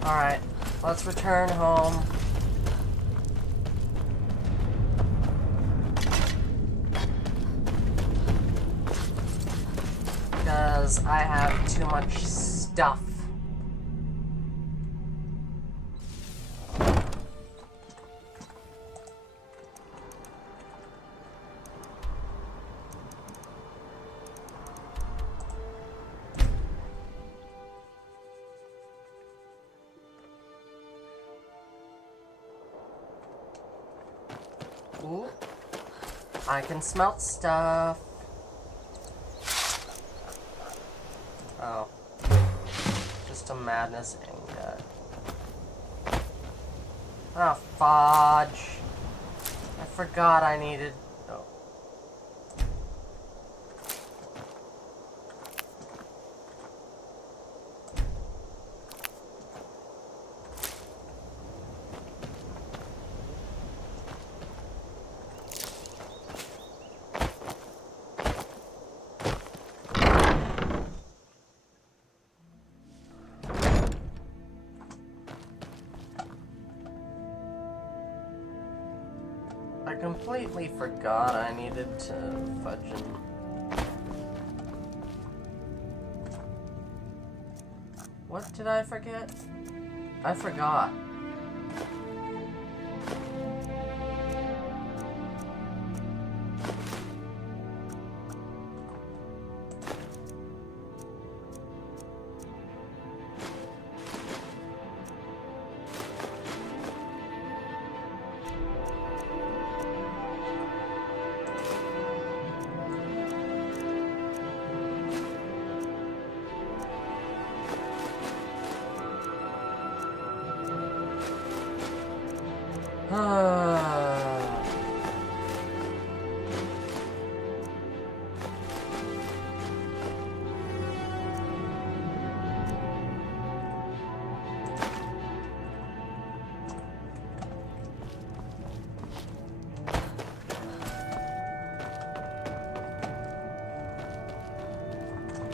Alright, let's return home. Because I have too much stuff. Ooh. I can smelt stuff. Oh. Just a madness ingot. Oh, fudge. I forgot I needed... Oh. I completely forgot I needed to fudge him. What did I forget? I forgot.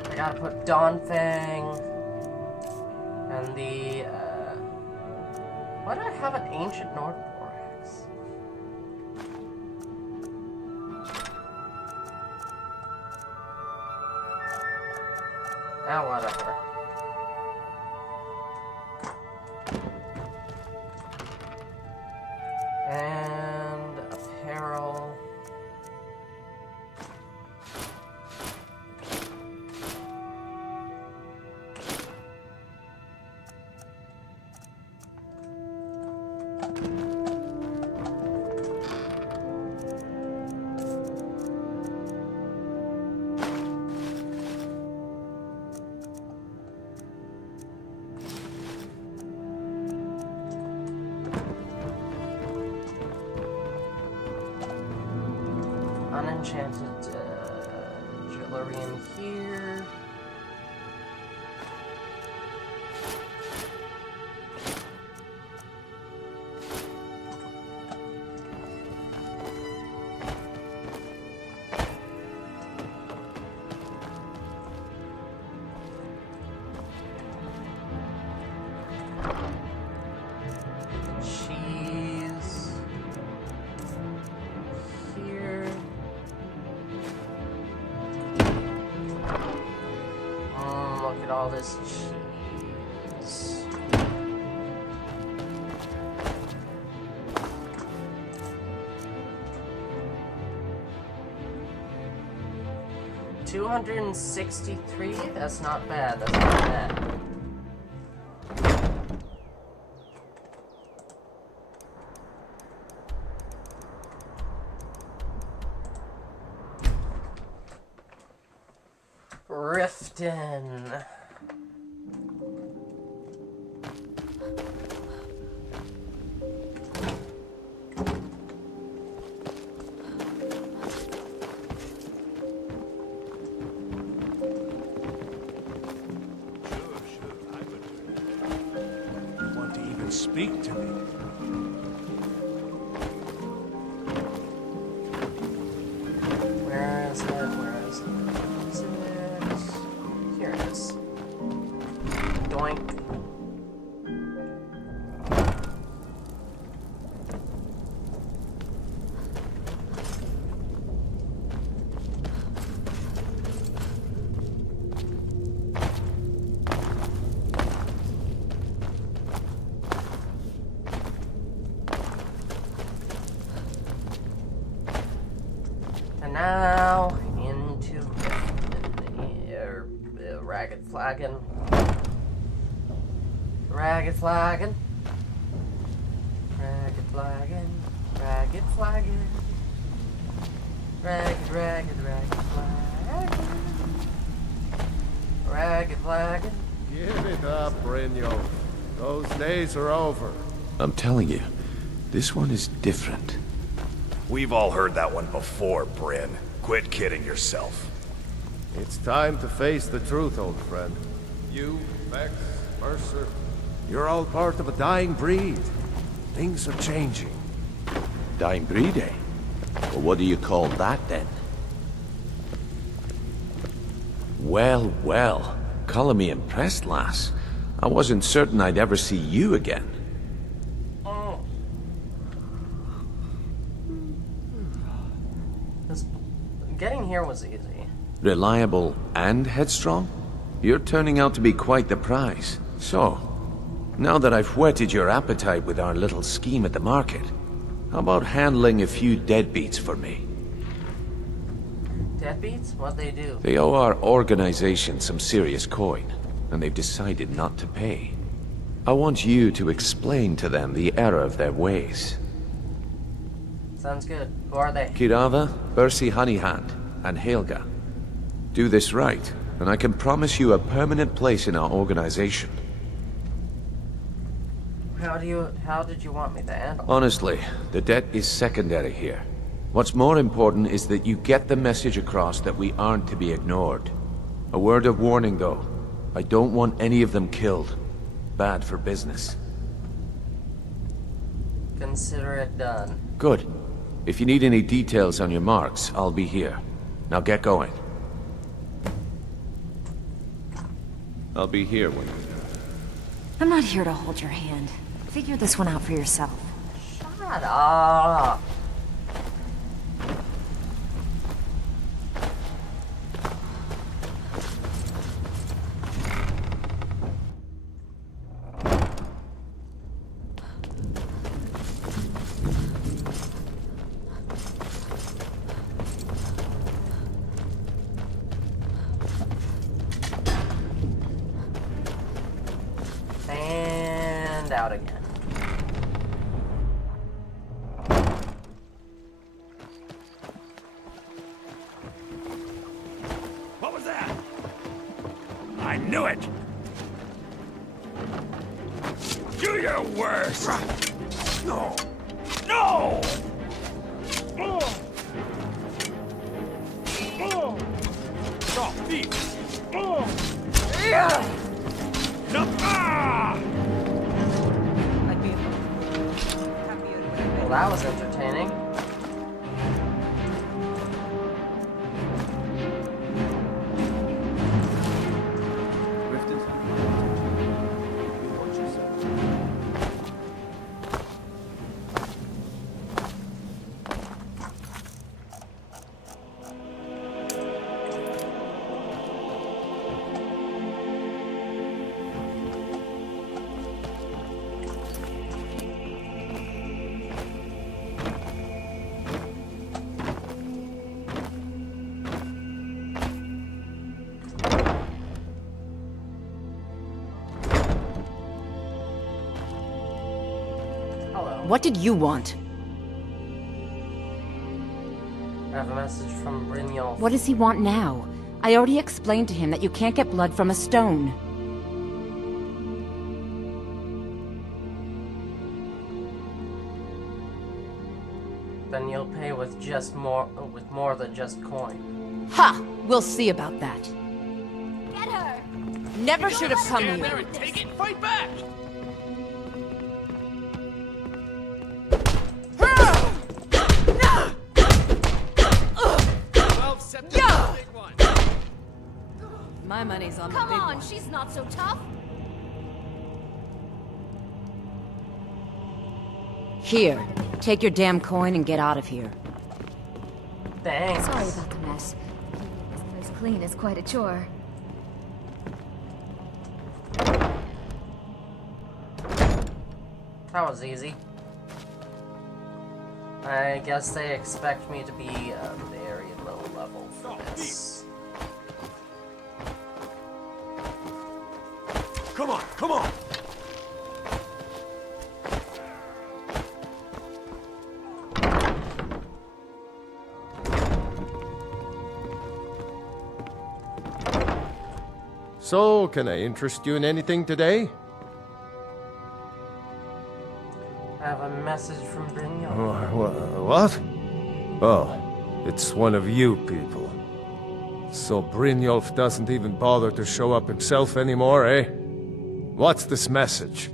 I gotta put Dawnfang and the, Why do I have an ancient Nord borax? Ah, whatever. And apparel. Unenchanted jewelry in here. Cheese. Here. Look at all this cheese. $263? That's not bad. That's not bad. Riften. Want to even speak to me? Where is it? Where is it? Where is it? Here it is. Doink. And now into the ragged flagon. Ragged flagon. Ragged flagon. Ragged flagon. Ragged, ragged, ragged flagon. Ragged flagon. Give it up, Brynjo. Those days are over. I'm telling you, this one is different. We've all heard that one before, Bryn. Quit kidding yourself. It's time to face the truth, old friend. You, Vex, Mercer, you're all part of a dying breed. Things are changing. Dying breed, eh? Well, what do you call that, then? Well, well. Color me impressed, lass. I wasn't certain I'd ever see you again. Oh. Getting here was easy. Reliable and headstrong? You're turning out to be quite the prize. So, now that I've whetted your appetite with our little scheme at the market, how about handling a few deadbeats for me? Deadbeats? What'd they do? They owe our organization some serious coin, and they've decided not to pay. I want you to explain to them the error of their ways. Sounds good. Who are they? Kirava, Bersi Honeyhand, and Helga. Do this right, and I can promise you a permanent place in our organization. How did you want me to handle? Honestly, the debt is secondary here. What's more important is that you get the message across that we aren't to be ignored. A word of warning, though. I don't want any of them killed. Bad for business. Consider it done. Good. If you need any details on your marks, I'll be here. Now get going. I'll be here when you're done. I'm not here to hold your hand. Figure this one out for yourself. Shut up. And out again. What was that? I knew it! Do your worst! No! No! Stop, thief! No! Ah! I'd be happier with Well, that was entertaining. What did you want? I have a message from Brynjolf. What does he want now? I already explained to him that you can't get blood from a stone. Then you'll pay with more than just coin. Ha! We'll see about that. Get her! Never should have come Stand there here. and take it and fight back! My money's on the Come big on, one. she's not so tough. Here, take your damn coin and get out of here. Thanks. Sorry about the mess. Keeping this place clean is quite a chore. That was easy. I guess they expect me to be very low level for this. Come on, come on! So, can I interest you in anything today? I have a message from Brynjolf. What? Oh, it's one of you people. So Brynjolf doesn't even bother to show up himself anymore, eh? What's this message?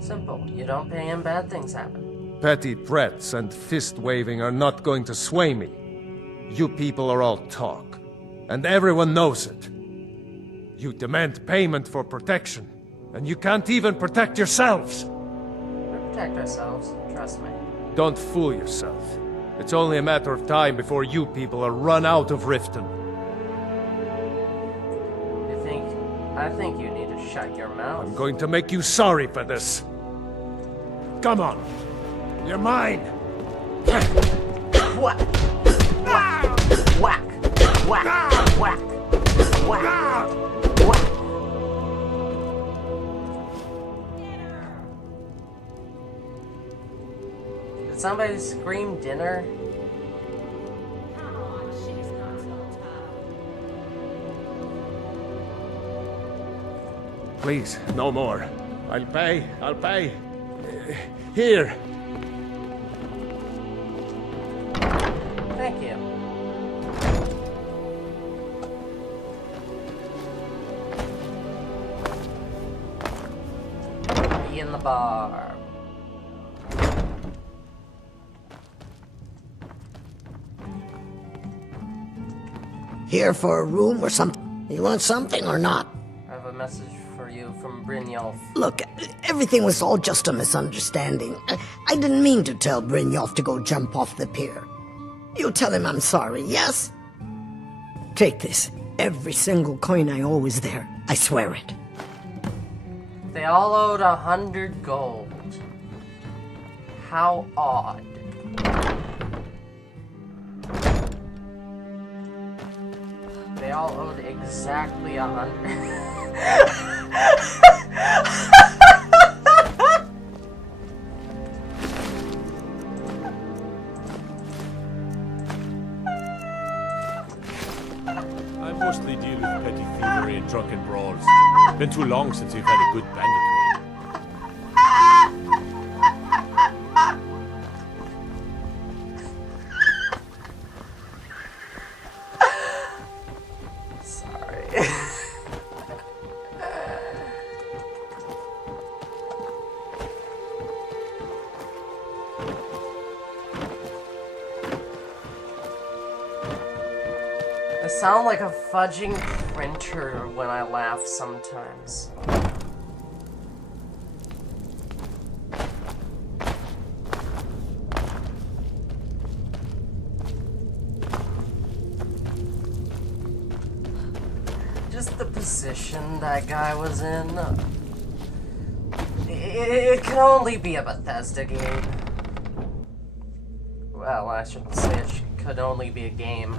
Simple. You don't pay him, bad things happen. Petty threats and fist-waving are not going to sway me. You people are all talk, and everyone knows it. You demand payment for protection, and you can't even protect yourselves. We protect ourselves, trust me. Don't fool yourself. It's only a matter of time before you people are run out of Riften. I think you need to shut your mouth. I'm going to make you sorry for this. Come on. You're mine. Whack! Whack! Whack! Whack! Whack! Whack! Whack! Did somebody scream dinner? Please, no more. I'll pay. I'll pay. Here. Thank you. Be in the bar. Here for a room or something? You want something or not? I have a message for you from Brynjolf. Look, everything was all just a misunderstanding. I didn't mean to tell Brynjolf to go jump off the pier. You tell him I'm sorry, yes? Take this. Every single coin I owe is there. I swear it. They all owed 100 gold. How odd. They all owed exactly 100. I mostly deal with petty thievery and drunken brawls. Been too long since we've had a good bandit raid. Sorry. I sound like a fudging printer when I laugh sometimes. Just the position that guy was in. It can only be a Bethesda game. Well, I shouldn't say it could only be a game.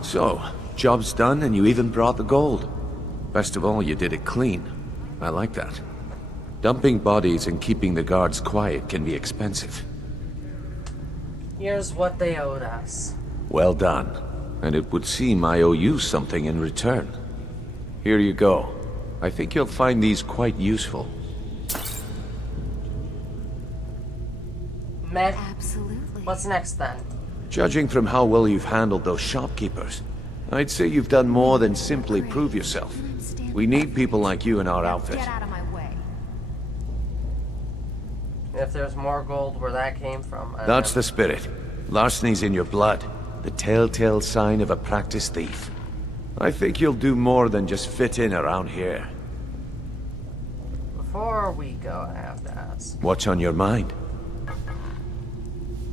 So, job's done and you even brought the gold. Best of all, you did it clean. I like that. Dumping bodies and keeping the guards quiet can be expensive. Here's what they owed us. Well done. And it would seem I owe you something in return. Here you go. I think you'll find these quite useful. Meh. Absolutely. What's next then? Judging from how well you've handled those shopkeepers, I'd say you've done more than simply prove yourself. We need people like you in our outfit. Get out of my way. If there's more gold where that came from. That's the spirit. Larceny's in your blood. The telltale sign of a practiced thief. I think you'll do more than just fit in around here. Before we go, I have to ask. What's on your mind?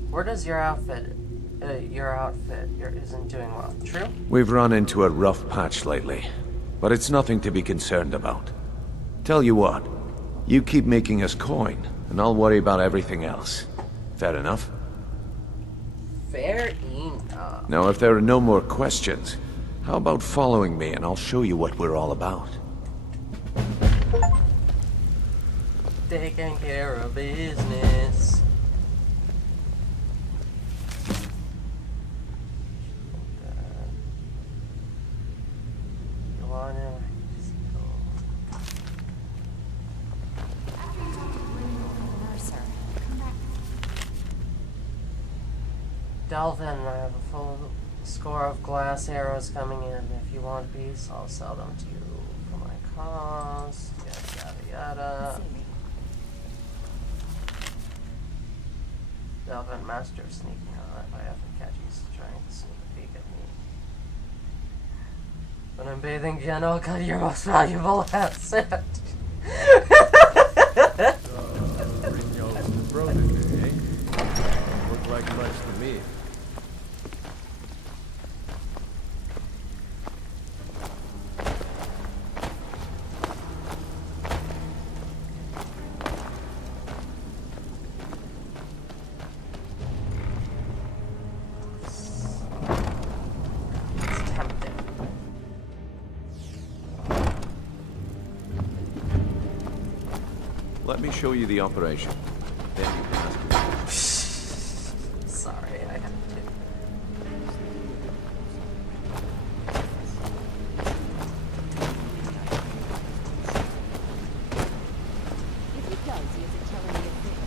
Where does your outfit isn't doing well? True? We've run into a rough patch lately, but it's nothing to be concerned about. Tell you what, you keep making us coin, and I'll worry about everything else. Fair enough? Fair enough. Now, if there are no more questions, how about following me and I'll show you what we're all about? Taking care of business. Delvin, I have a full score of glass arrows coming in. If you want a piece, I'll sell them to you for my cost. Yada yada yada. Delvin, master of sneaking on. If I ever catch you trying to sneak a peek at me. When I'm bathing Jen, I'll cut your most valuable asset. Brynjolf's protege, eh? Look like much to me. Let me show you the operation. Then you can ask me. Sorry, I have to. If he does, he isn't telling me a thing.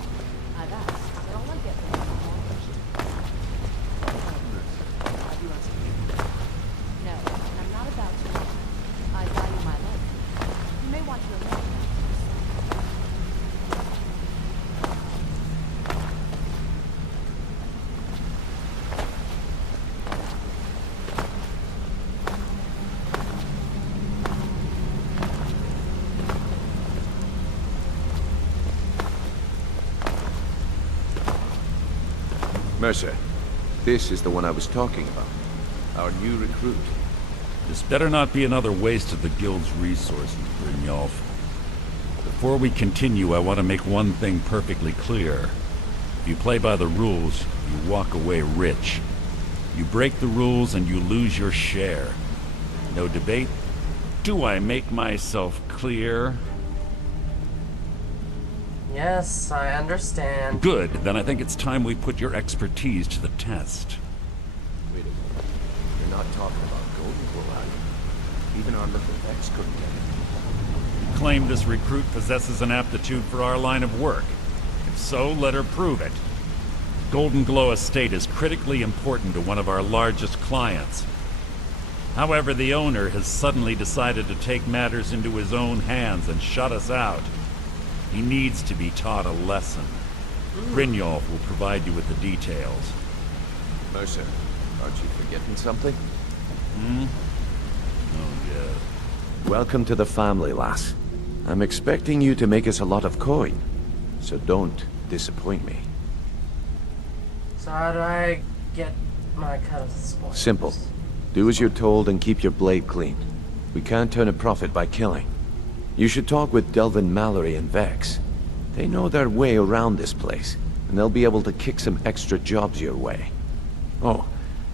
I've asked, but all I get is a small question. Have you asked me? No, and I'm not about to. I value my life. You may want to remember that. Mercer, this is the one I was talking about. Our new recruit. This better not be another waste of the Guild's resources, Brynjolf. Before we continue, I want to make one thing perfectly clear. If you play by the rules, you walk away rich. You break the rules and you lose your share. No debate? Do I make myself clear? Yes, I understand. Good. Then I think it's time we put your expertise to the test. Wait a minute. You're not talking about Golden Glow, are you? Even our little Vex couldn't get it. You claim this recruit possesses an aptitude for our line of work. If so, let her prove it. Golden Glow Estate is critically important to one of our largest clients. However, the owner has suddenly decided to take matters into his own hands and shut us out. He needs to be taught a lesson. Brynjolf will provide you with the details. Mercer, aren't you forgetting something? Oh, yeah. Welcome to the family, lass. I'm expecting you to make us a lot of coin, so don't disappoint me. So how do I get my cut of the spoils? Simple. Do as you're told and keep your blade clean. We can't turn a profit by killing. You should talk with Delvin Mallory and Vex. They know their way around this place, and they'll be able to kick some extra jobs your way. Oh,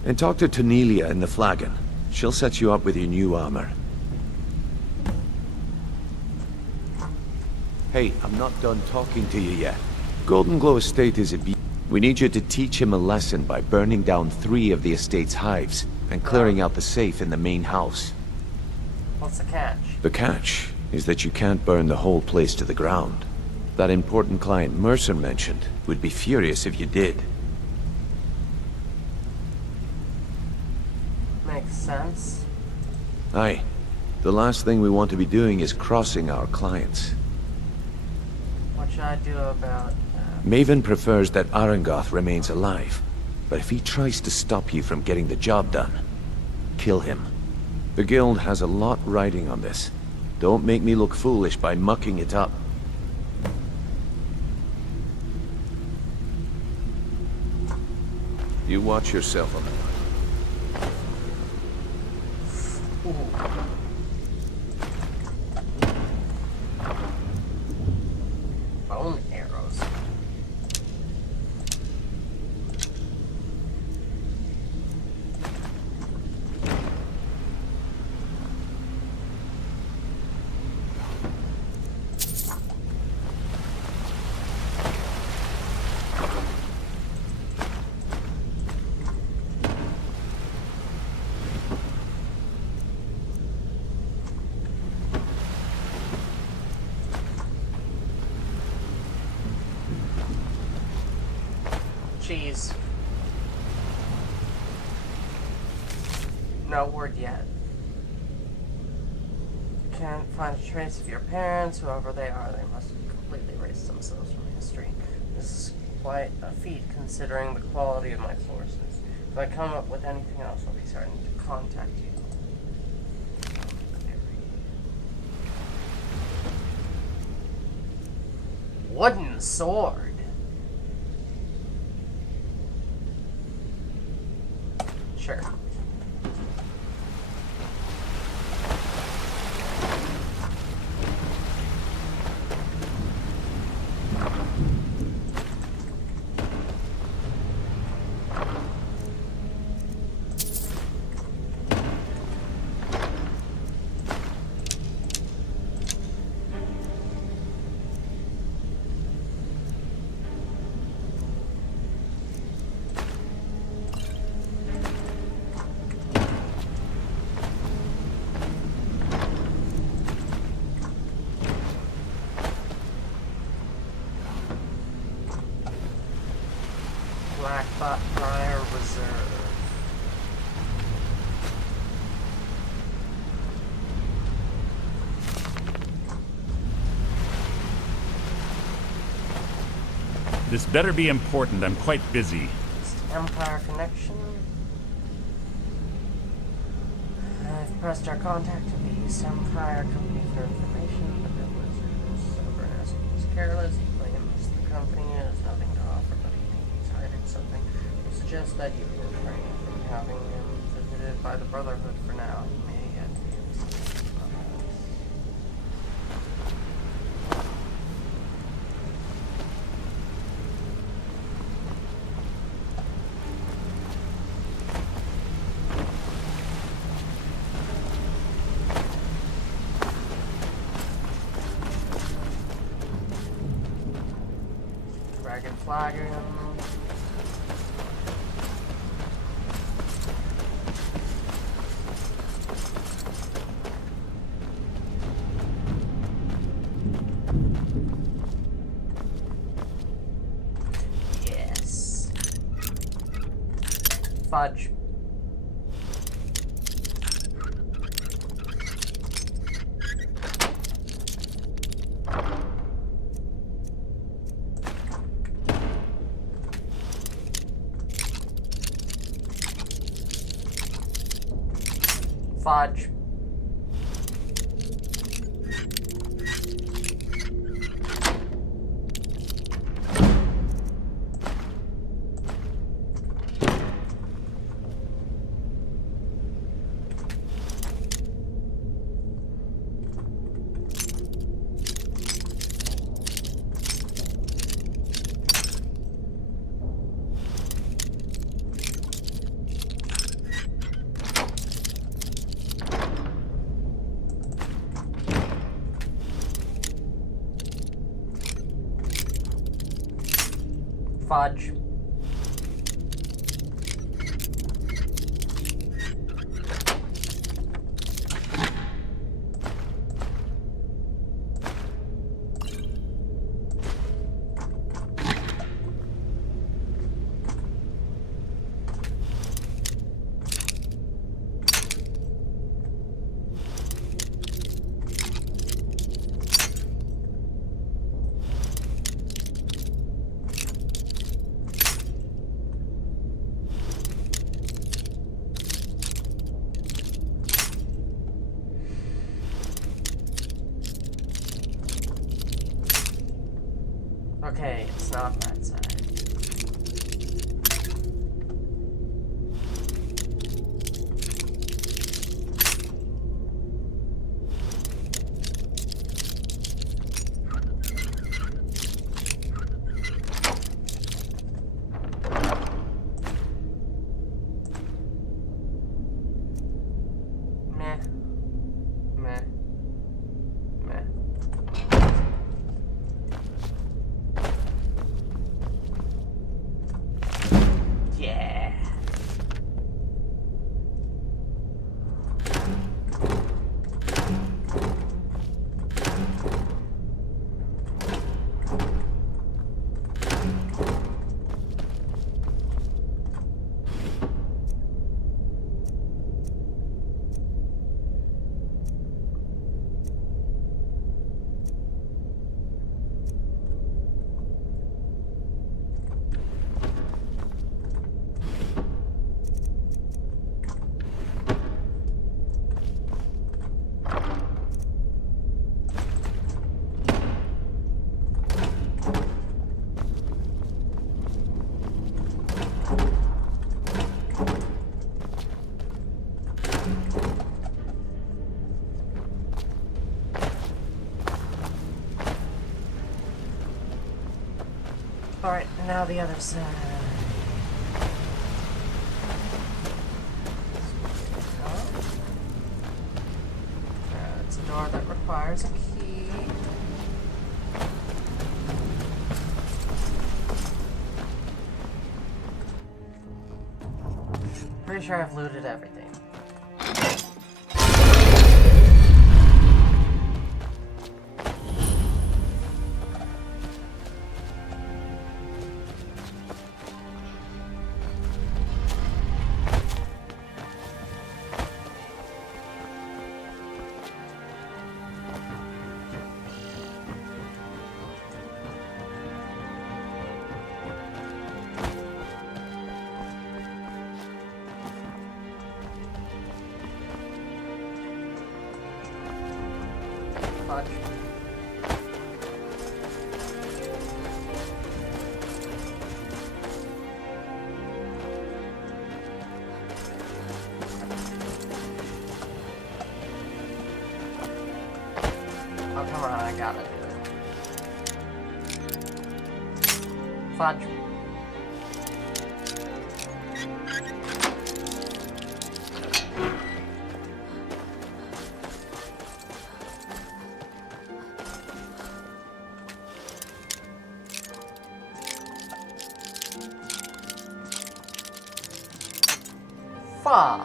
and talk to Tanelia in the Flagon. She'll set you up with your new armor. Hey, I'm not done talking to you yet. Golden Glow Estate is we need you to teach him a lesson by burning down 3 of the estate's hives and clearing out the safe in the main house. What's the catch? The catch is that you can't burn the whole place to the ground. That important client Mercer mentioned would be furious if you did. Makes sense. Aye. The last thing we want to be doing is crossing our clients. What should I do about Maven prefers that Arangoth remains alive, but if he tries to stop you from getting the job done, kill him. The Guild has a lot riding on this. Don't make me look foolish by mucking it up. You watch yourself on that. Bone arrows. Jeez. No word yet. Can't find a trace of your parents, whoever they are. They must have completely erased themselves from history. This is quite a feat considering the quality of my sources. If I come up with anything else, I'll be certain to contact you. Wooden sword. Sure. Blackbot Prior Reserve. This better be important. I'm quite busy. Empire connection. I've pressed our contact to the East Empire Company for information, but the wizard is stubborn as he is careless. He claims the company has nothing to offer, but he thinks he's hiding something. suggest that you refrain from having him visited by the Brotherhood for now. He may yet be Dragon Flagon. Yes. Fudge. Fudge. Fudge. Okay, it's not that side. Meh. Meh. Meh. Yeah. Alright, now the other side. It's a door that requires a key. Pretty sure I've looted everything. Fudge. Oh, come on, I got it. Fudge. Fudge.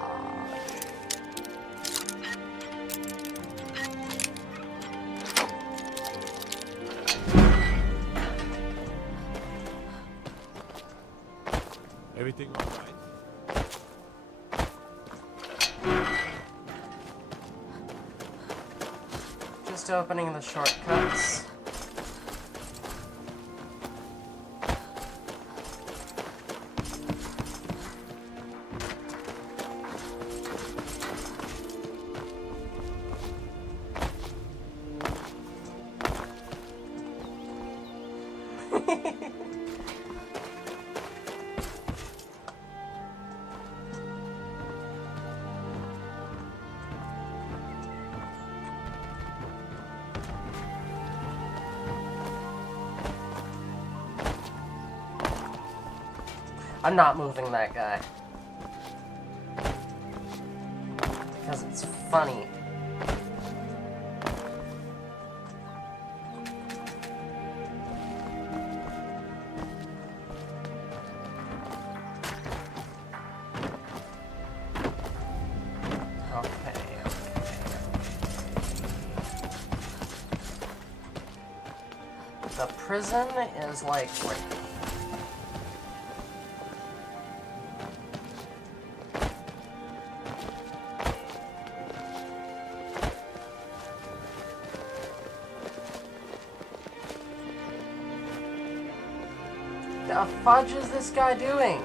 Everything all right? Just opening the shortcuts. I'm not moving that guy. Because it's funny. The prison is like right. The fudge is this guy doing?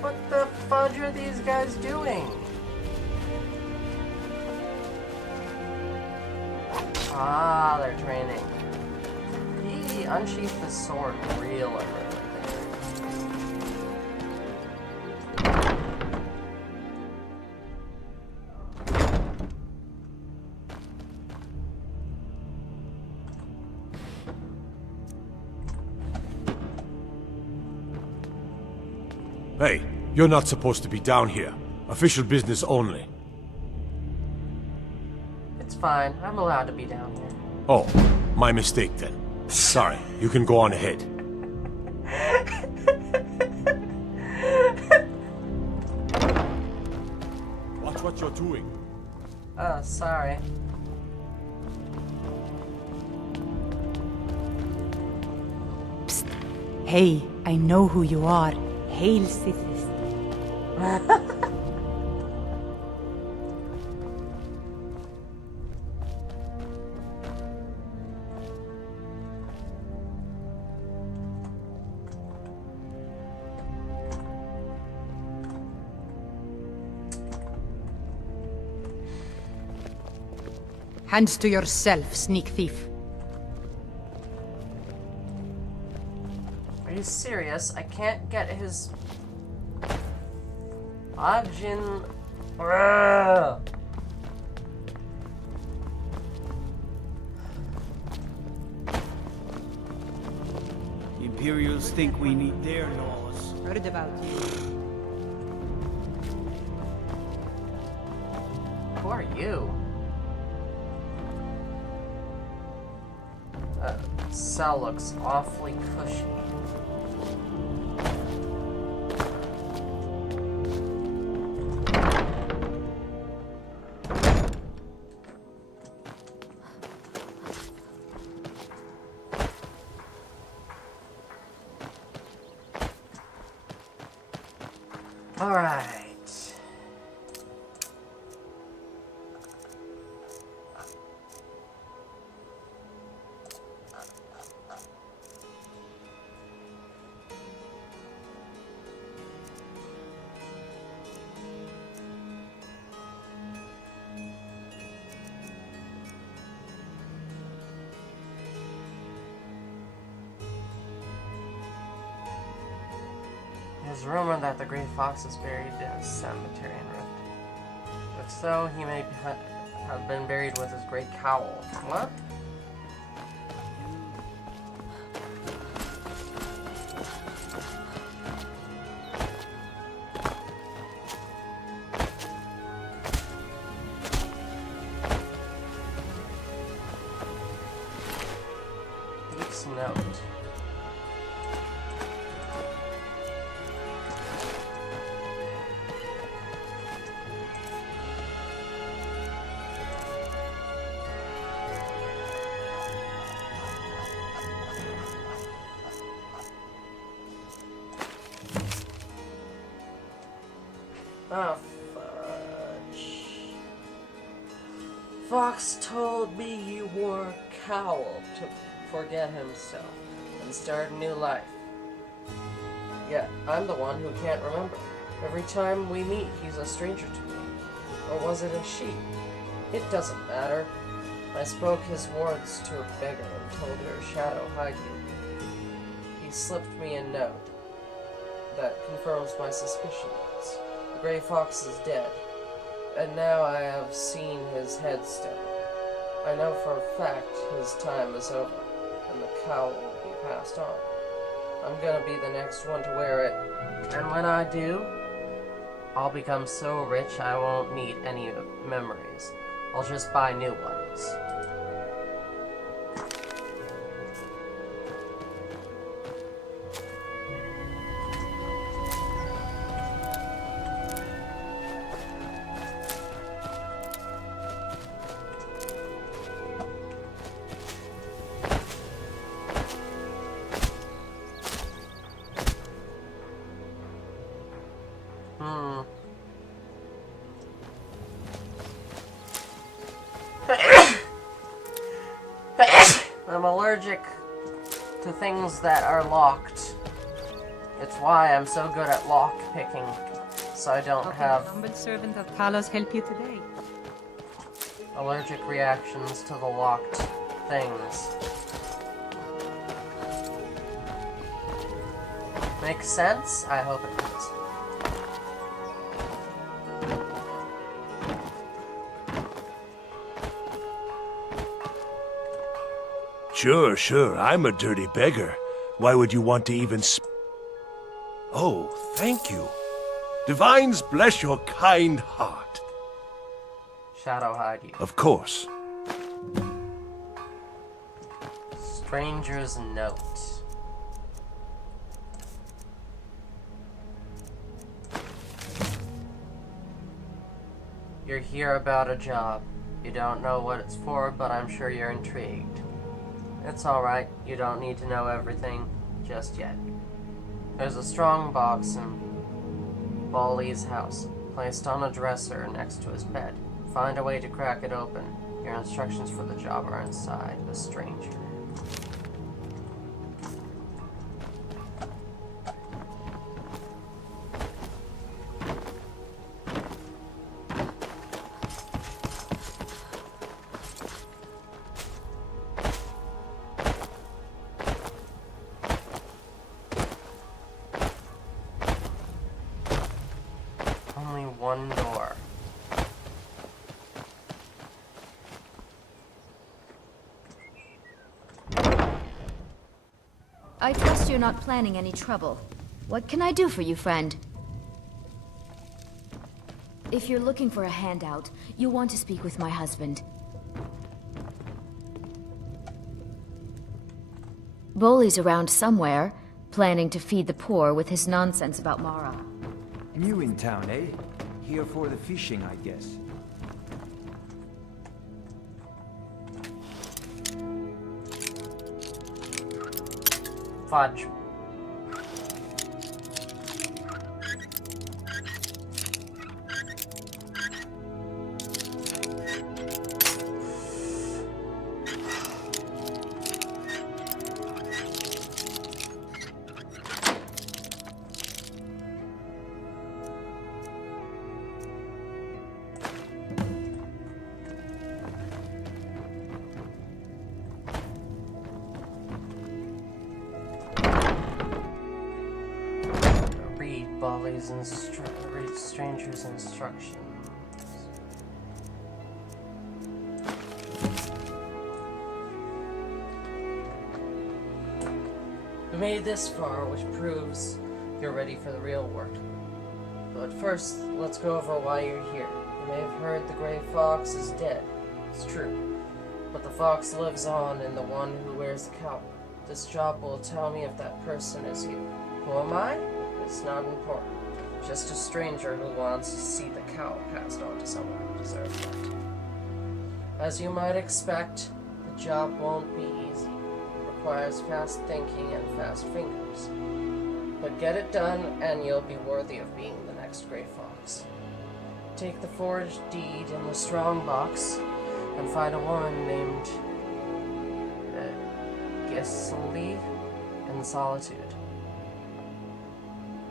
What the fudge are these guys doing? Ah, they're training. He unsheathed the sword real early there. Hey, you're not supposed to be down here. Official business only. It's fine. I'm allowed to be down here. Oh, my mistake then. Sorry, you can go on ahead. Watch what you're doing. Sorry. Psst. Hey, I know who you are. Hail, Sithis. Hands to yourself, sneak thief. Are you serious? I can't get his... Ajin... Ugh. Imperials think we need their laws. Heard about you. Who are you? Cell looks awfully cushy. All right. There's rumor that the Grey Fox is buried in a cemetery in Rift. If so, he may have been buried with his great cowl. What? Thief's note. Oh, fudge. Fox told me you wore a cowl to forget himself and start a new life. Yet, I'm the one who can't remember. Every time we meet, he's a stranger to me. Or was it a she? It doesn't matter. I spoke his words to a beggar and told her shadow hide you. He slipped me a note that confirms my suspicions. The Grey Fox is dead, and now I have seen his headstone. I know for a fact his time is over, and the cowl will be passed on. I'm gonna be the next one to wear it, and when I do, I'll become so rich I won't need any memories. I'll just buy new ones. I'm allergic to things that are locked. It's why I'm so good at lock picking, so I don't have humble servant of Talos help you today? allergic reactions to the locked things. Makes sense? I hope it does. Sure, I'm a dirty beggar. Why would you want to even Oh, thank you. Divines bless your kind heart. Shadow hide you. Of course. Stranger's note. You're here about a job. You don't know what it's for, but I'm sure you're intrigued. It's alright, you don't need to know everything just yet. There's a strong box in Bali's house, placed on a dresser next to his bed. Find a way to crack it open. Your instructions for the job are inside the stranger. Only one door. I trust you're not planning any trouble. What can I do for you, friend? If you're looking for a handout, you'll want to speak with my husband. Boli's around somewhere, planning to feed the poor with his nonsense about Mara. New in town, eh? Here for the fishing, I guess. Fudge. Bali's read stranger's instructions. We made this far, which proves you're ready for the real work. But first, let's go over why you're here. You may have heard the gray fox is dead. It's true. But the fox lives on in the one who wears the cowl. This job will tell me if that person is you. Who am I? It's not important. Just a stranger who wants to see the cowl passed on to someone who deserves it. As you might expect, the job won't be easy. It requires fast thinking and fast fingers. But get it done, and you'll be worthy of being the next Grey Fox. Take the forged deed in the strong box, and find a woman named Gisli in Solitude.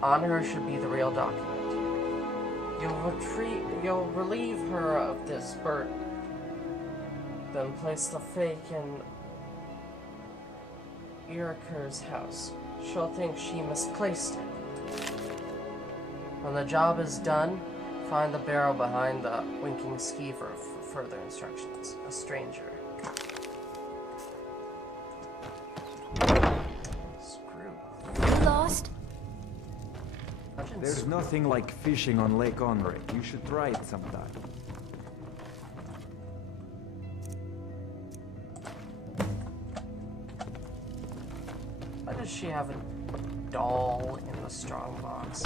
On her should be the real document. You'll relieve her of this burden, then place the fake in Uriker's house. She'll think she misplaced it. When the job is done, find the barrel behind the winking skeever for further instructions. A stranger. Screw. Lost? There's nothing like fishing on Lake Onre. You should try it sometime. Why does she have a doll in the strong box?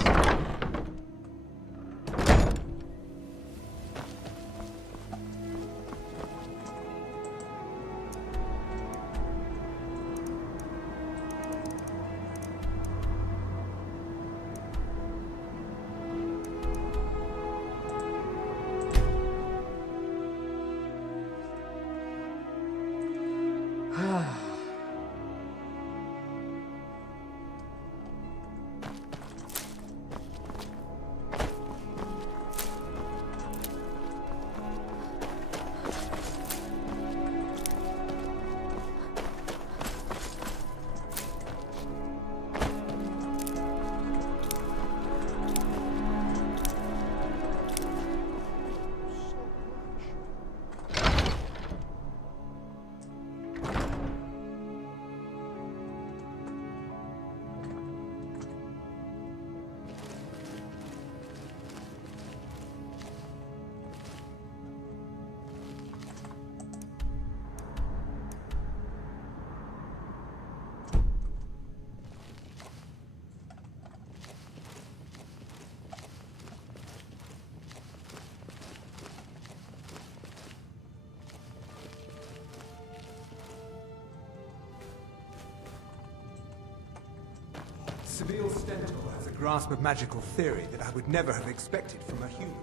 Seville Stentor has a grasp of magical theory that I would never have expected from a human.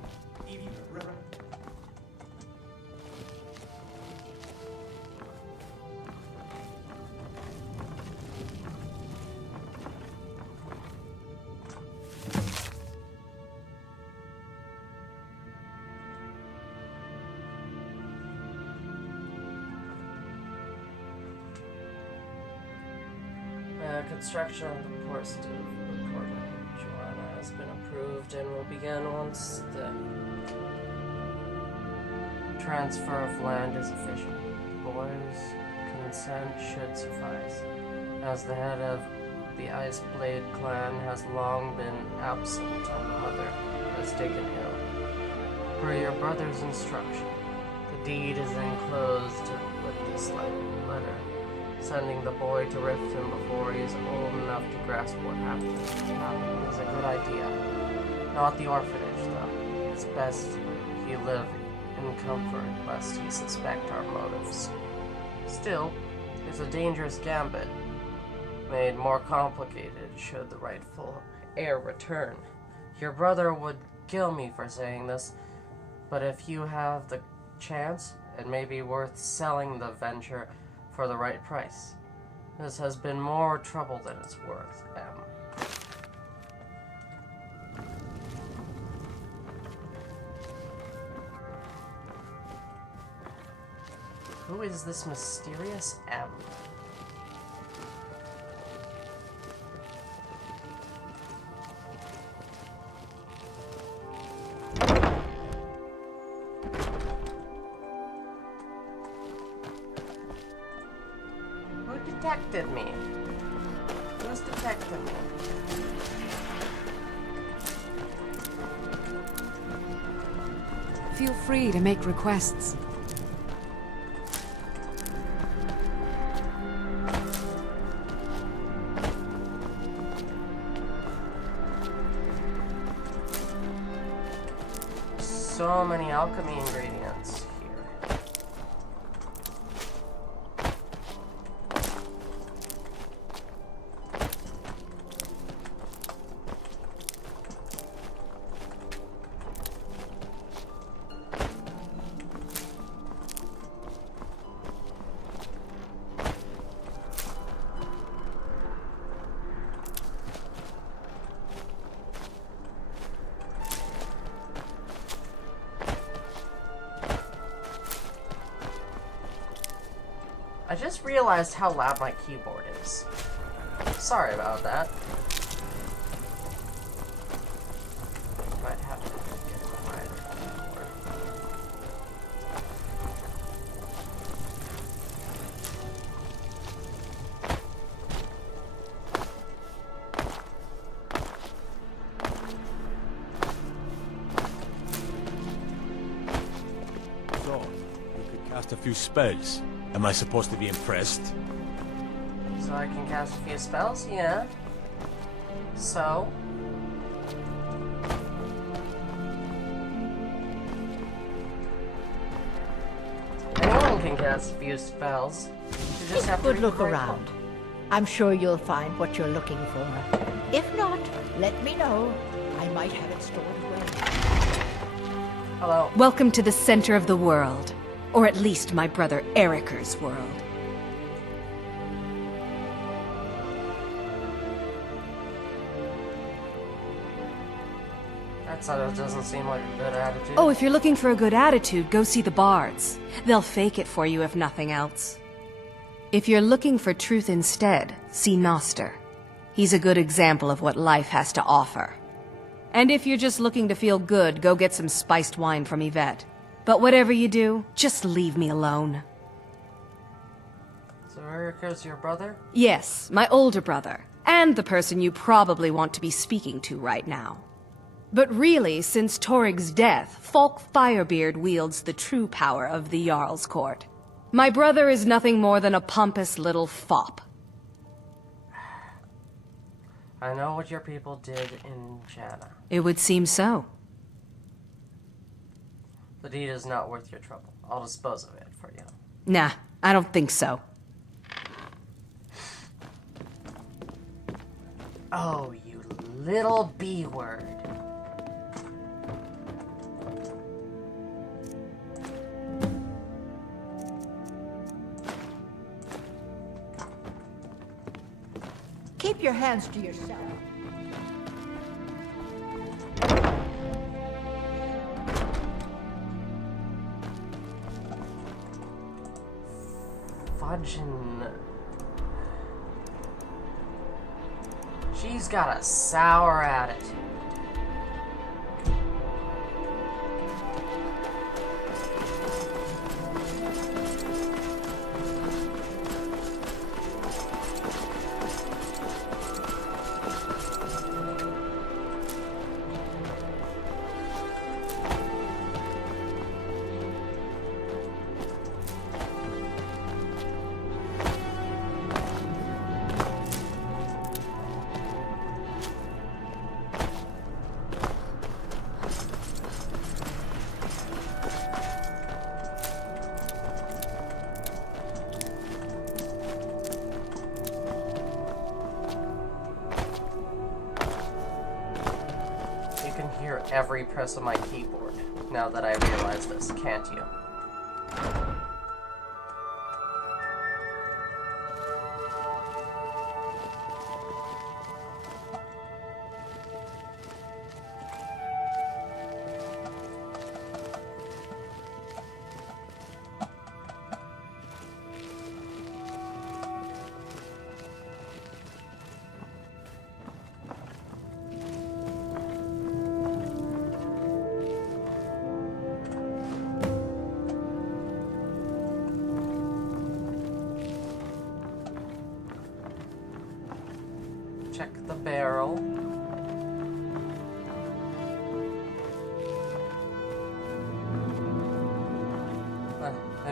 Even a rebel. Construction of the port Joanna has been approved and will begin once the transfer of land is official. The boy's consent should suffice, as the head of the Ice Blade clan has long been absent and the mother has taken ill. Per your brother's instruction, the deed is enclosed with this letter, sending the boy to rift him before he is old enough to grasp what happened is a good idea. Not the orphanage, though. It's best he live in comfort, lest he suspect our motives. Still, it's a dangerous gambit, made more complicated should the rightful heir return. Your brother would kill me for saying this, but if you have the chance, it may be worth selling the venture for the right price. This has been more trouble than it's worth, M. Who is this mysterious M? detected me? Who's detected me? Feel free to make requests. So many alchemy ingredients here. I just realized how loud my keyboard is. Sorry about that. Might have to get a quieter keyboard. So, you could cast a few spells. Am I supposed to be impressed? So I can cast a few spells? Yeah. So? Anyone can cast a few spells. You just have to Good read look the right around. book. I'm sure you'll find what you're looking for. If not, let me know. I might have it stored away. Hello. Welcome to the center of the world. Or at least my brother Eriker's world. That doesn't seem like a good attitude. Oh, if you're looking for a good attitude, go see the bards. They'll fake it for you if nothing else. If you're looking for truth instead, see Noster. He's a good example of what life has to offer. And if you're just looking to feel good, go get some spiced wine from Yvette. But whatever you do, just leave me alone. So Erica's your brother? Yes, my older brother. And the person you probably want to be speaking to right now. But really, since Torig's death, Falk Firebeard wields the true power of the Jarl's court. My brother is nothing more than a pompous little fop. I know what your people did in Jana. It would seem so. The deed is not worth your trouble. I'll dispose of it for you. Nah, I don't think so. Oh, you little B-word. Keep your hands to yourself. Fudgin'. She's got a sour attitude. You can hear every press of my keyboard now that I realize this, can't you?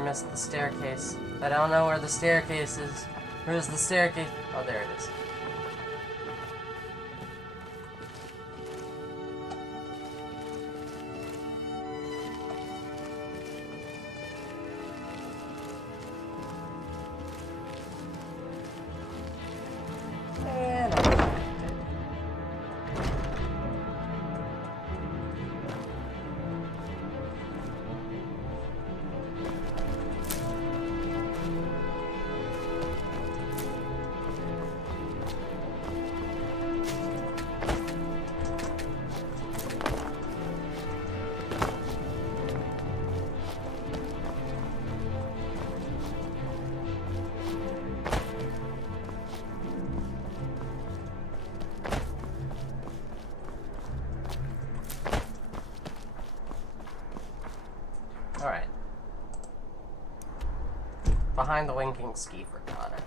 completely missed the staircase. I don't know where the staircase is. Where's the staircase? Oh, there it is. And I'm connected. Alright. Behind the winking skeever, got it.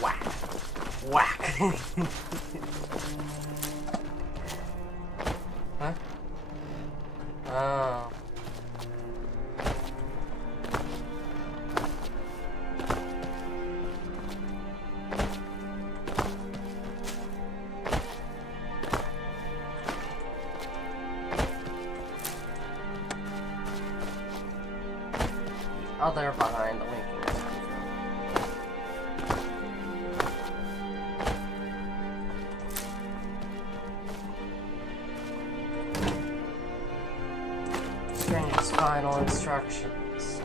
Whack. Whack. Huh? Oh. Oh, they're behind the winking skeever. Stranger's final instructions.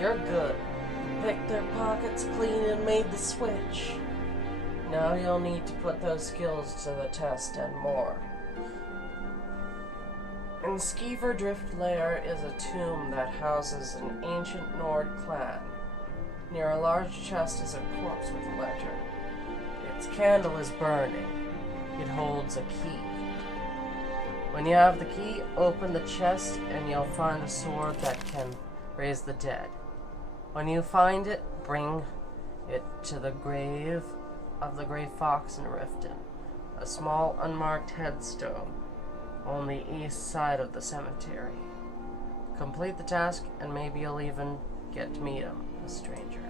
You're good. Picked their pockets clean and made the switch. Now you'll need to put those skills to the test and more. In Skeever Drift Lair is a tomb that houses an ancient Nord clan. Near a large chest is a corpse with a letter. Its candle is burning. It holds a key. When you have the key, open the chest and you'll find a sword that can raise the dead. When you find it, bring it to the grave of the Grey Fox in Riften, a small unmarked headstone on the east side of the cemetery. Complete the task and maybe you'll even get to meet him, a stranger.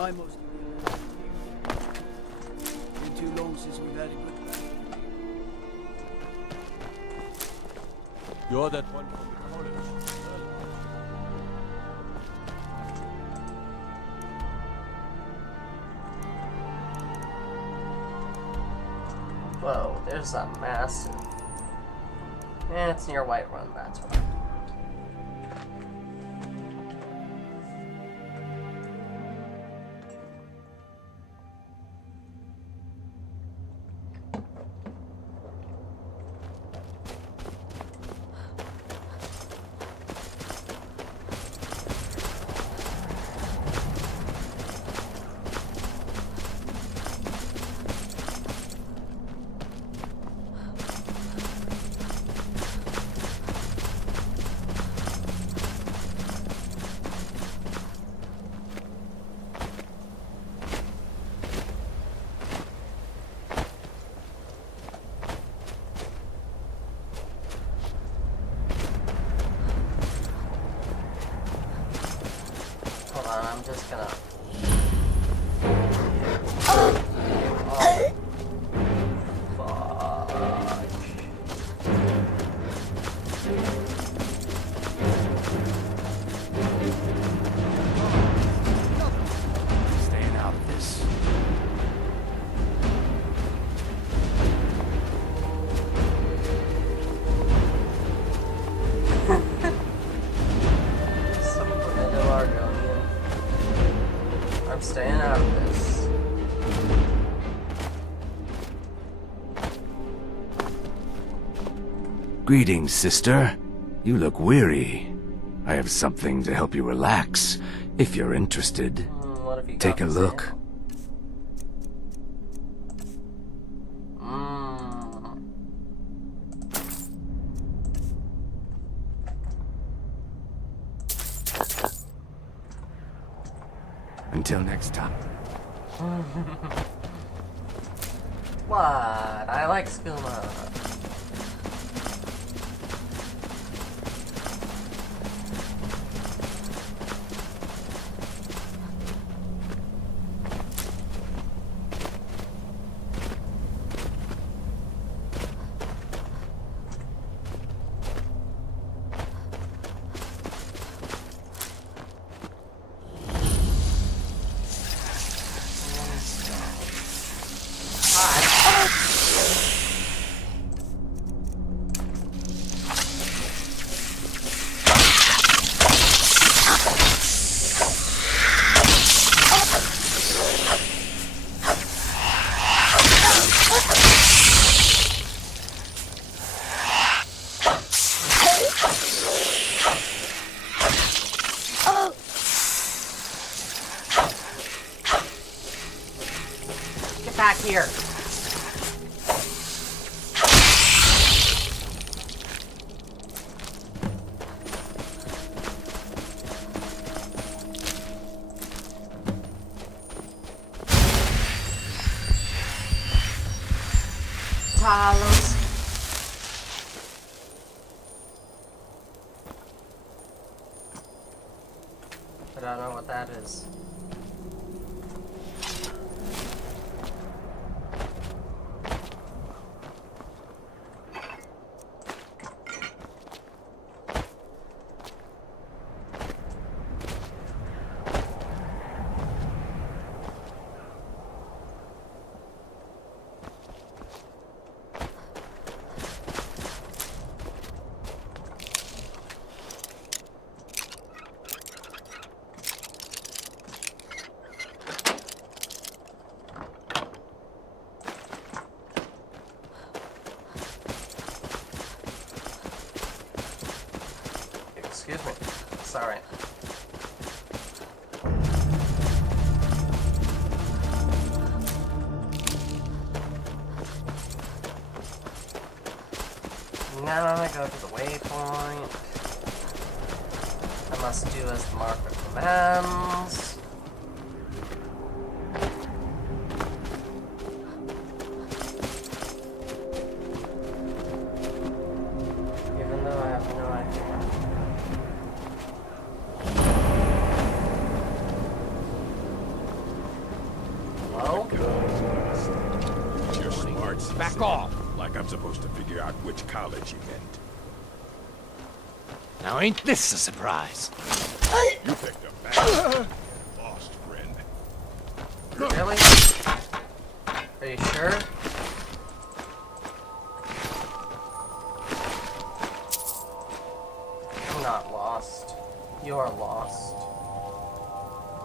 I most been too long since we've had a good battle. You're that one from the corridor. Whoa, there's a massive... And it's near Whiterun, that's why. I'm just gonna... Oh, fuck. Staying out of this. I'm staying out of this. Greetings, sister. You look weary. I have something to help you relax, if you're interested. What have you got Take a for look. sale? Until next time. What? I like skooma. Get back here. Talos. I don't know what that is. Excuse me. Sorry. Now I go to the waypoint. I must do as the marker commands. Even though I have no idea. Hello? You're smart. Back off! Like I'm supposed to figure out which college you meant. Now ain't this a surprise? You picked a bad lost friend. Really? Are you sure? I'm not lost. You're lost.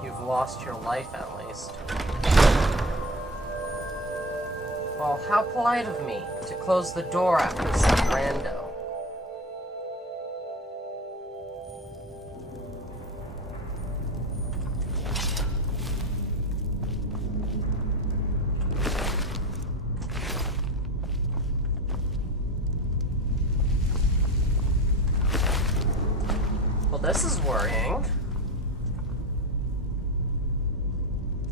You've lost your life at least. Well, how polite of me to close the door after some rando. Well, this is worrying.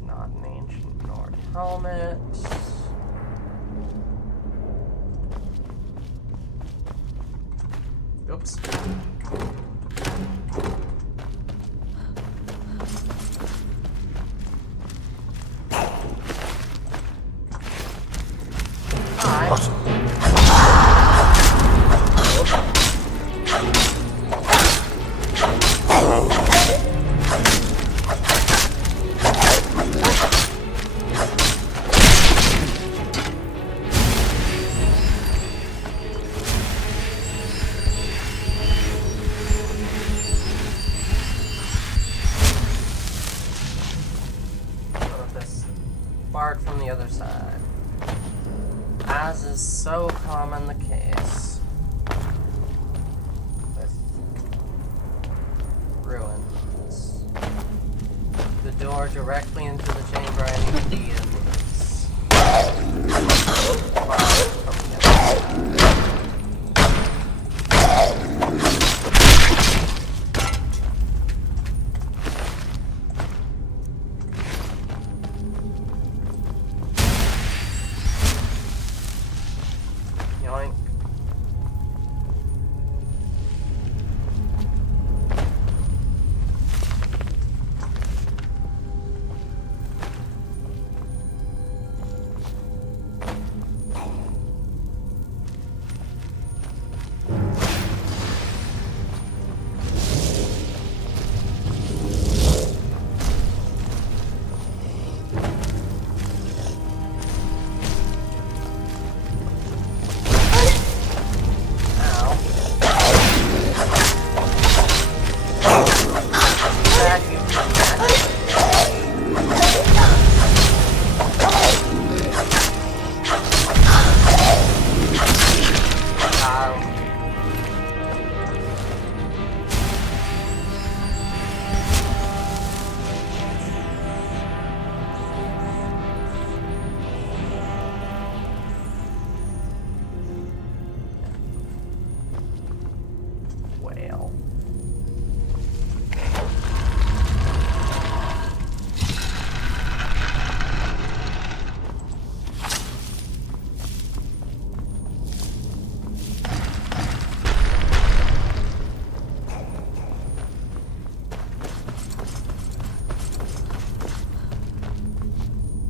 Not an ancient Nord helmet. Oops. Barred from the other side. As is so common the case with door directly into the chamber I need to be in. Yoink.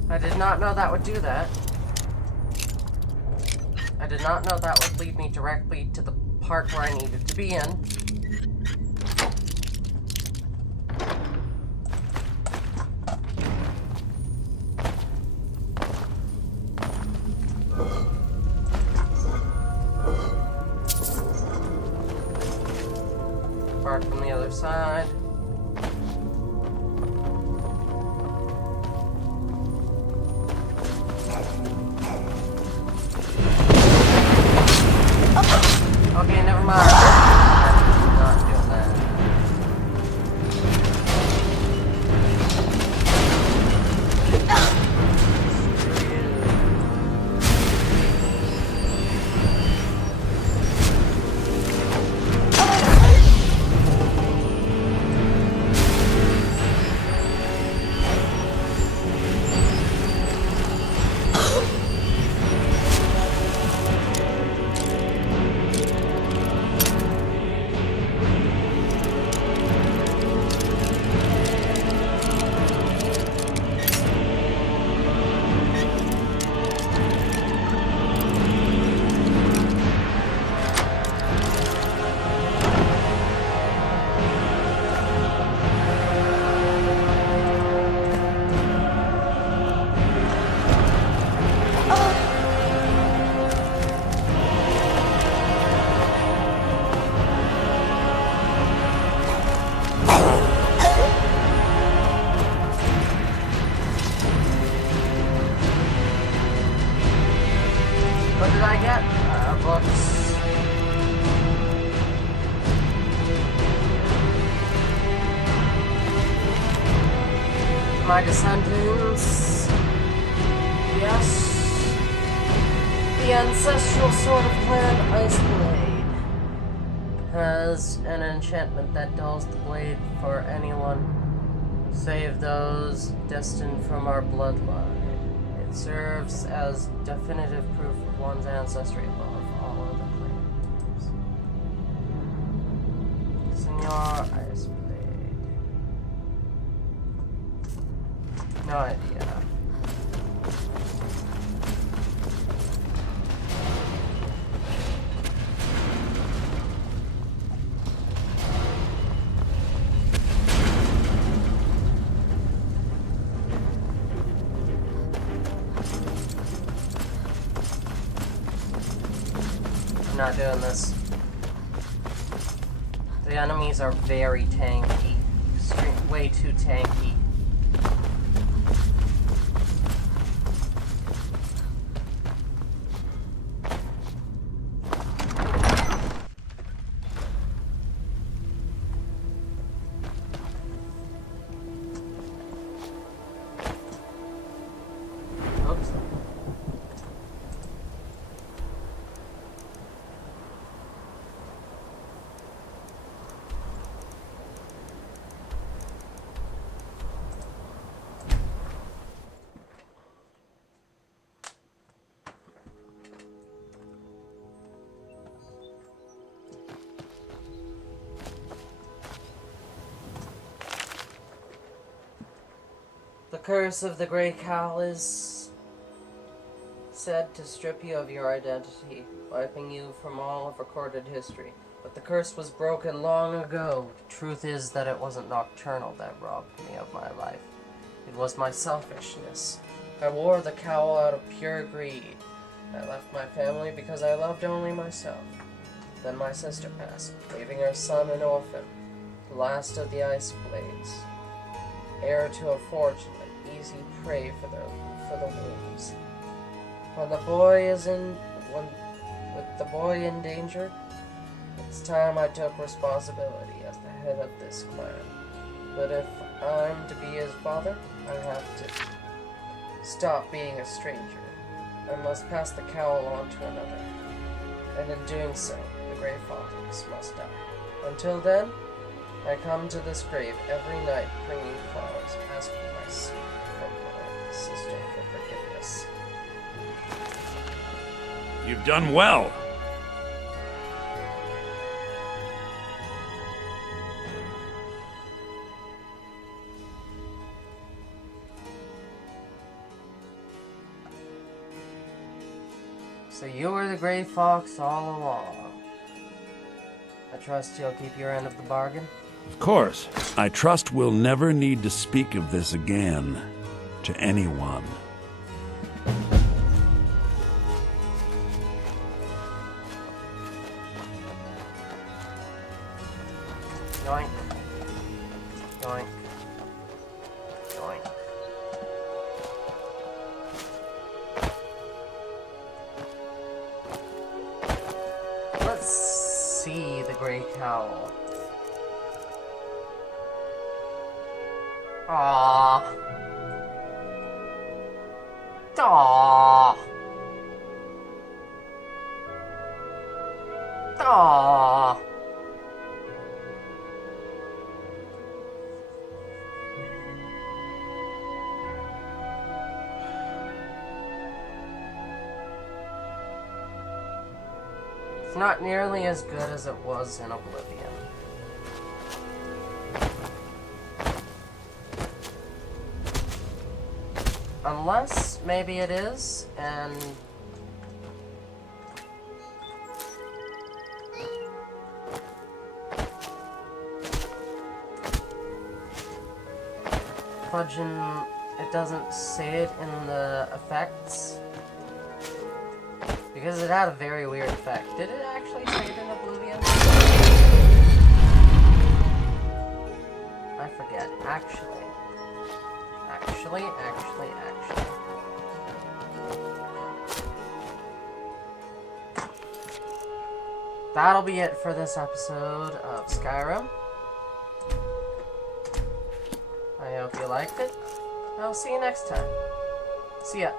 I did not know that would do that. I did not know that would lead me directly to the part where I needed to be in. Part from the other side. Okay, never mind. I'm not doing that. What did I get? Books. My descendants. Yes. The ancestral sword of Clan Iceblade has an enchantment that dulls the blade for anyone save those destined from our bloodline. It serves as definitive proof of one's ancestry above all other claims. Senor Iceblade. No idea. I'm not doing this. The enemies are very tanky. Way too tanky. curse of the Grey Cowl is said to strip you of your identity, wiping you from all of recorded history. But the curse was broken long ago. The truth is that it wasn't Nocturnal that robbed me of my life. It was my selfishness. I wore the cowl out of pure greed. I left my family because I loved only myself. Then my sister passed, leaving her son an orphan, the last of the Ice Blades, heir to a fortune, an easy prey for the wolves. With the boy in danger, it's time I took responsibility as the head of this clan. But if I'm to be his father, I have to stop being a stranger. I must pass the cowl on to another. And in doing so, the Grey Fox must die. Until then, I come to this grave every night bringing flowers, asking my sister for forgiveness. You've done well. So you were the Grey Fox all along. I trust you'll keep your end of the bargain? Of course. I trust we'll never need to speak of this again to anyone. Yoink. Yoink. Yoink. Let's see the Grey Cowl. Aww. Aww. Aww. It's not nearly as good as it was in Oblivion. Unless, maybe it is, and... Fudging, it doesn't say it in the effects. Because it had a very weird effect. Did it actually say it in Oblivion? I forget. Actually. That'll be it for this episode of Skyrim. I hope you liked it. I'll see you next time. See ya.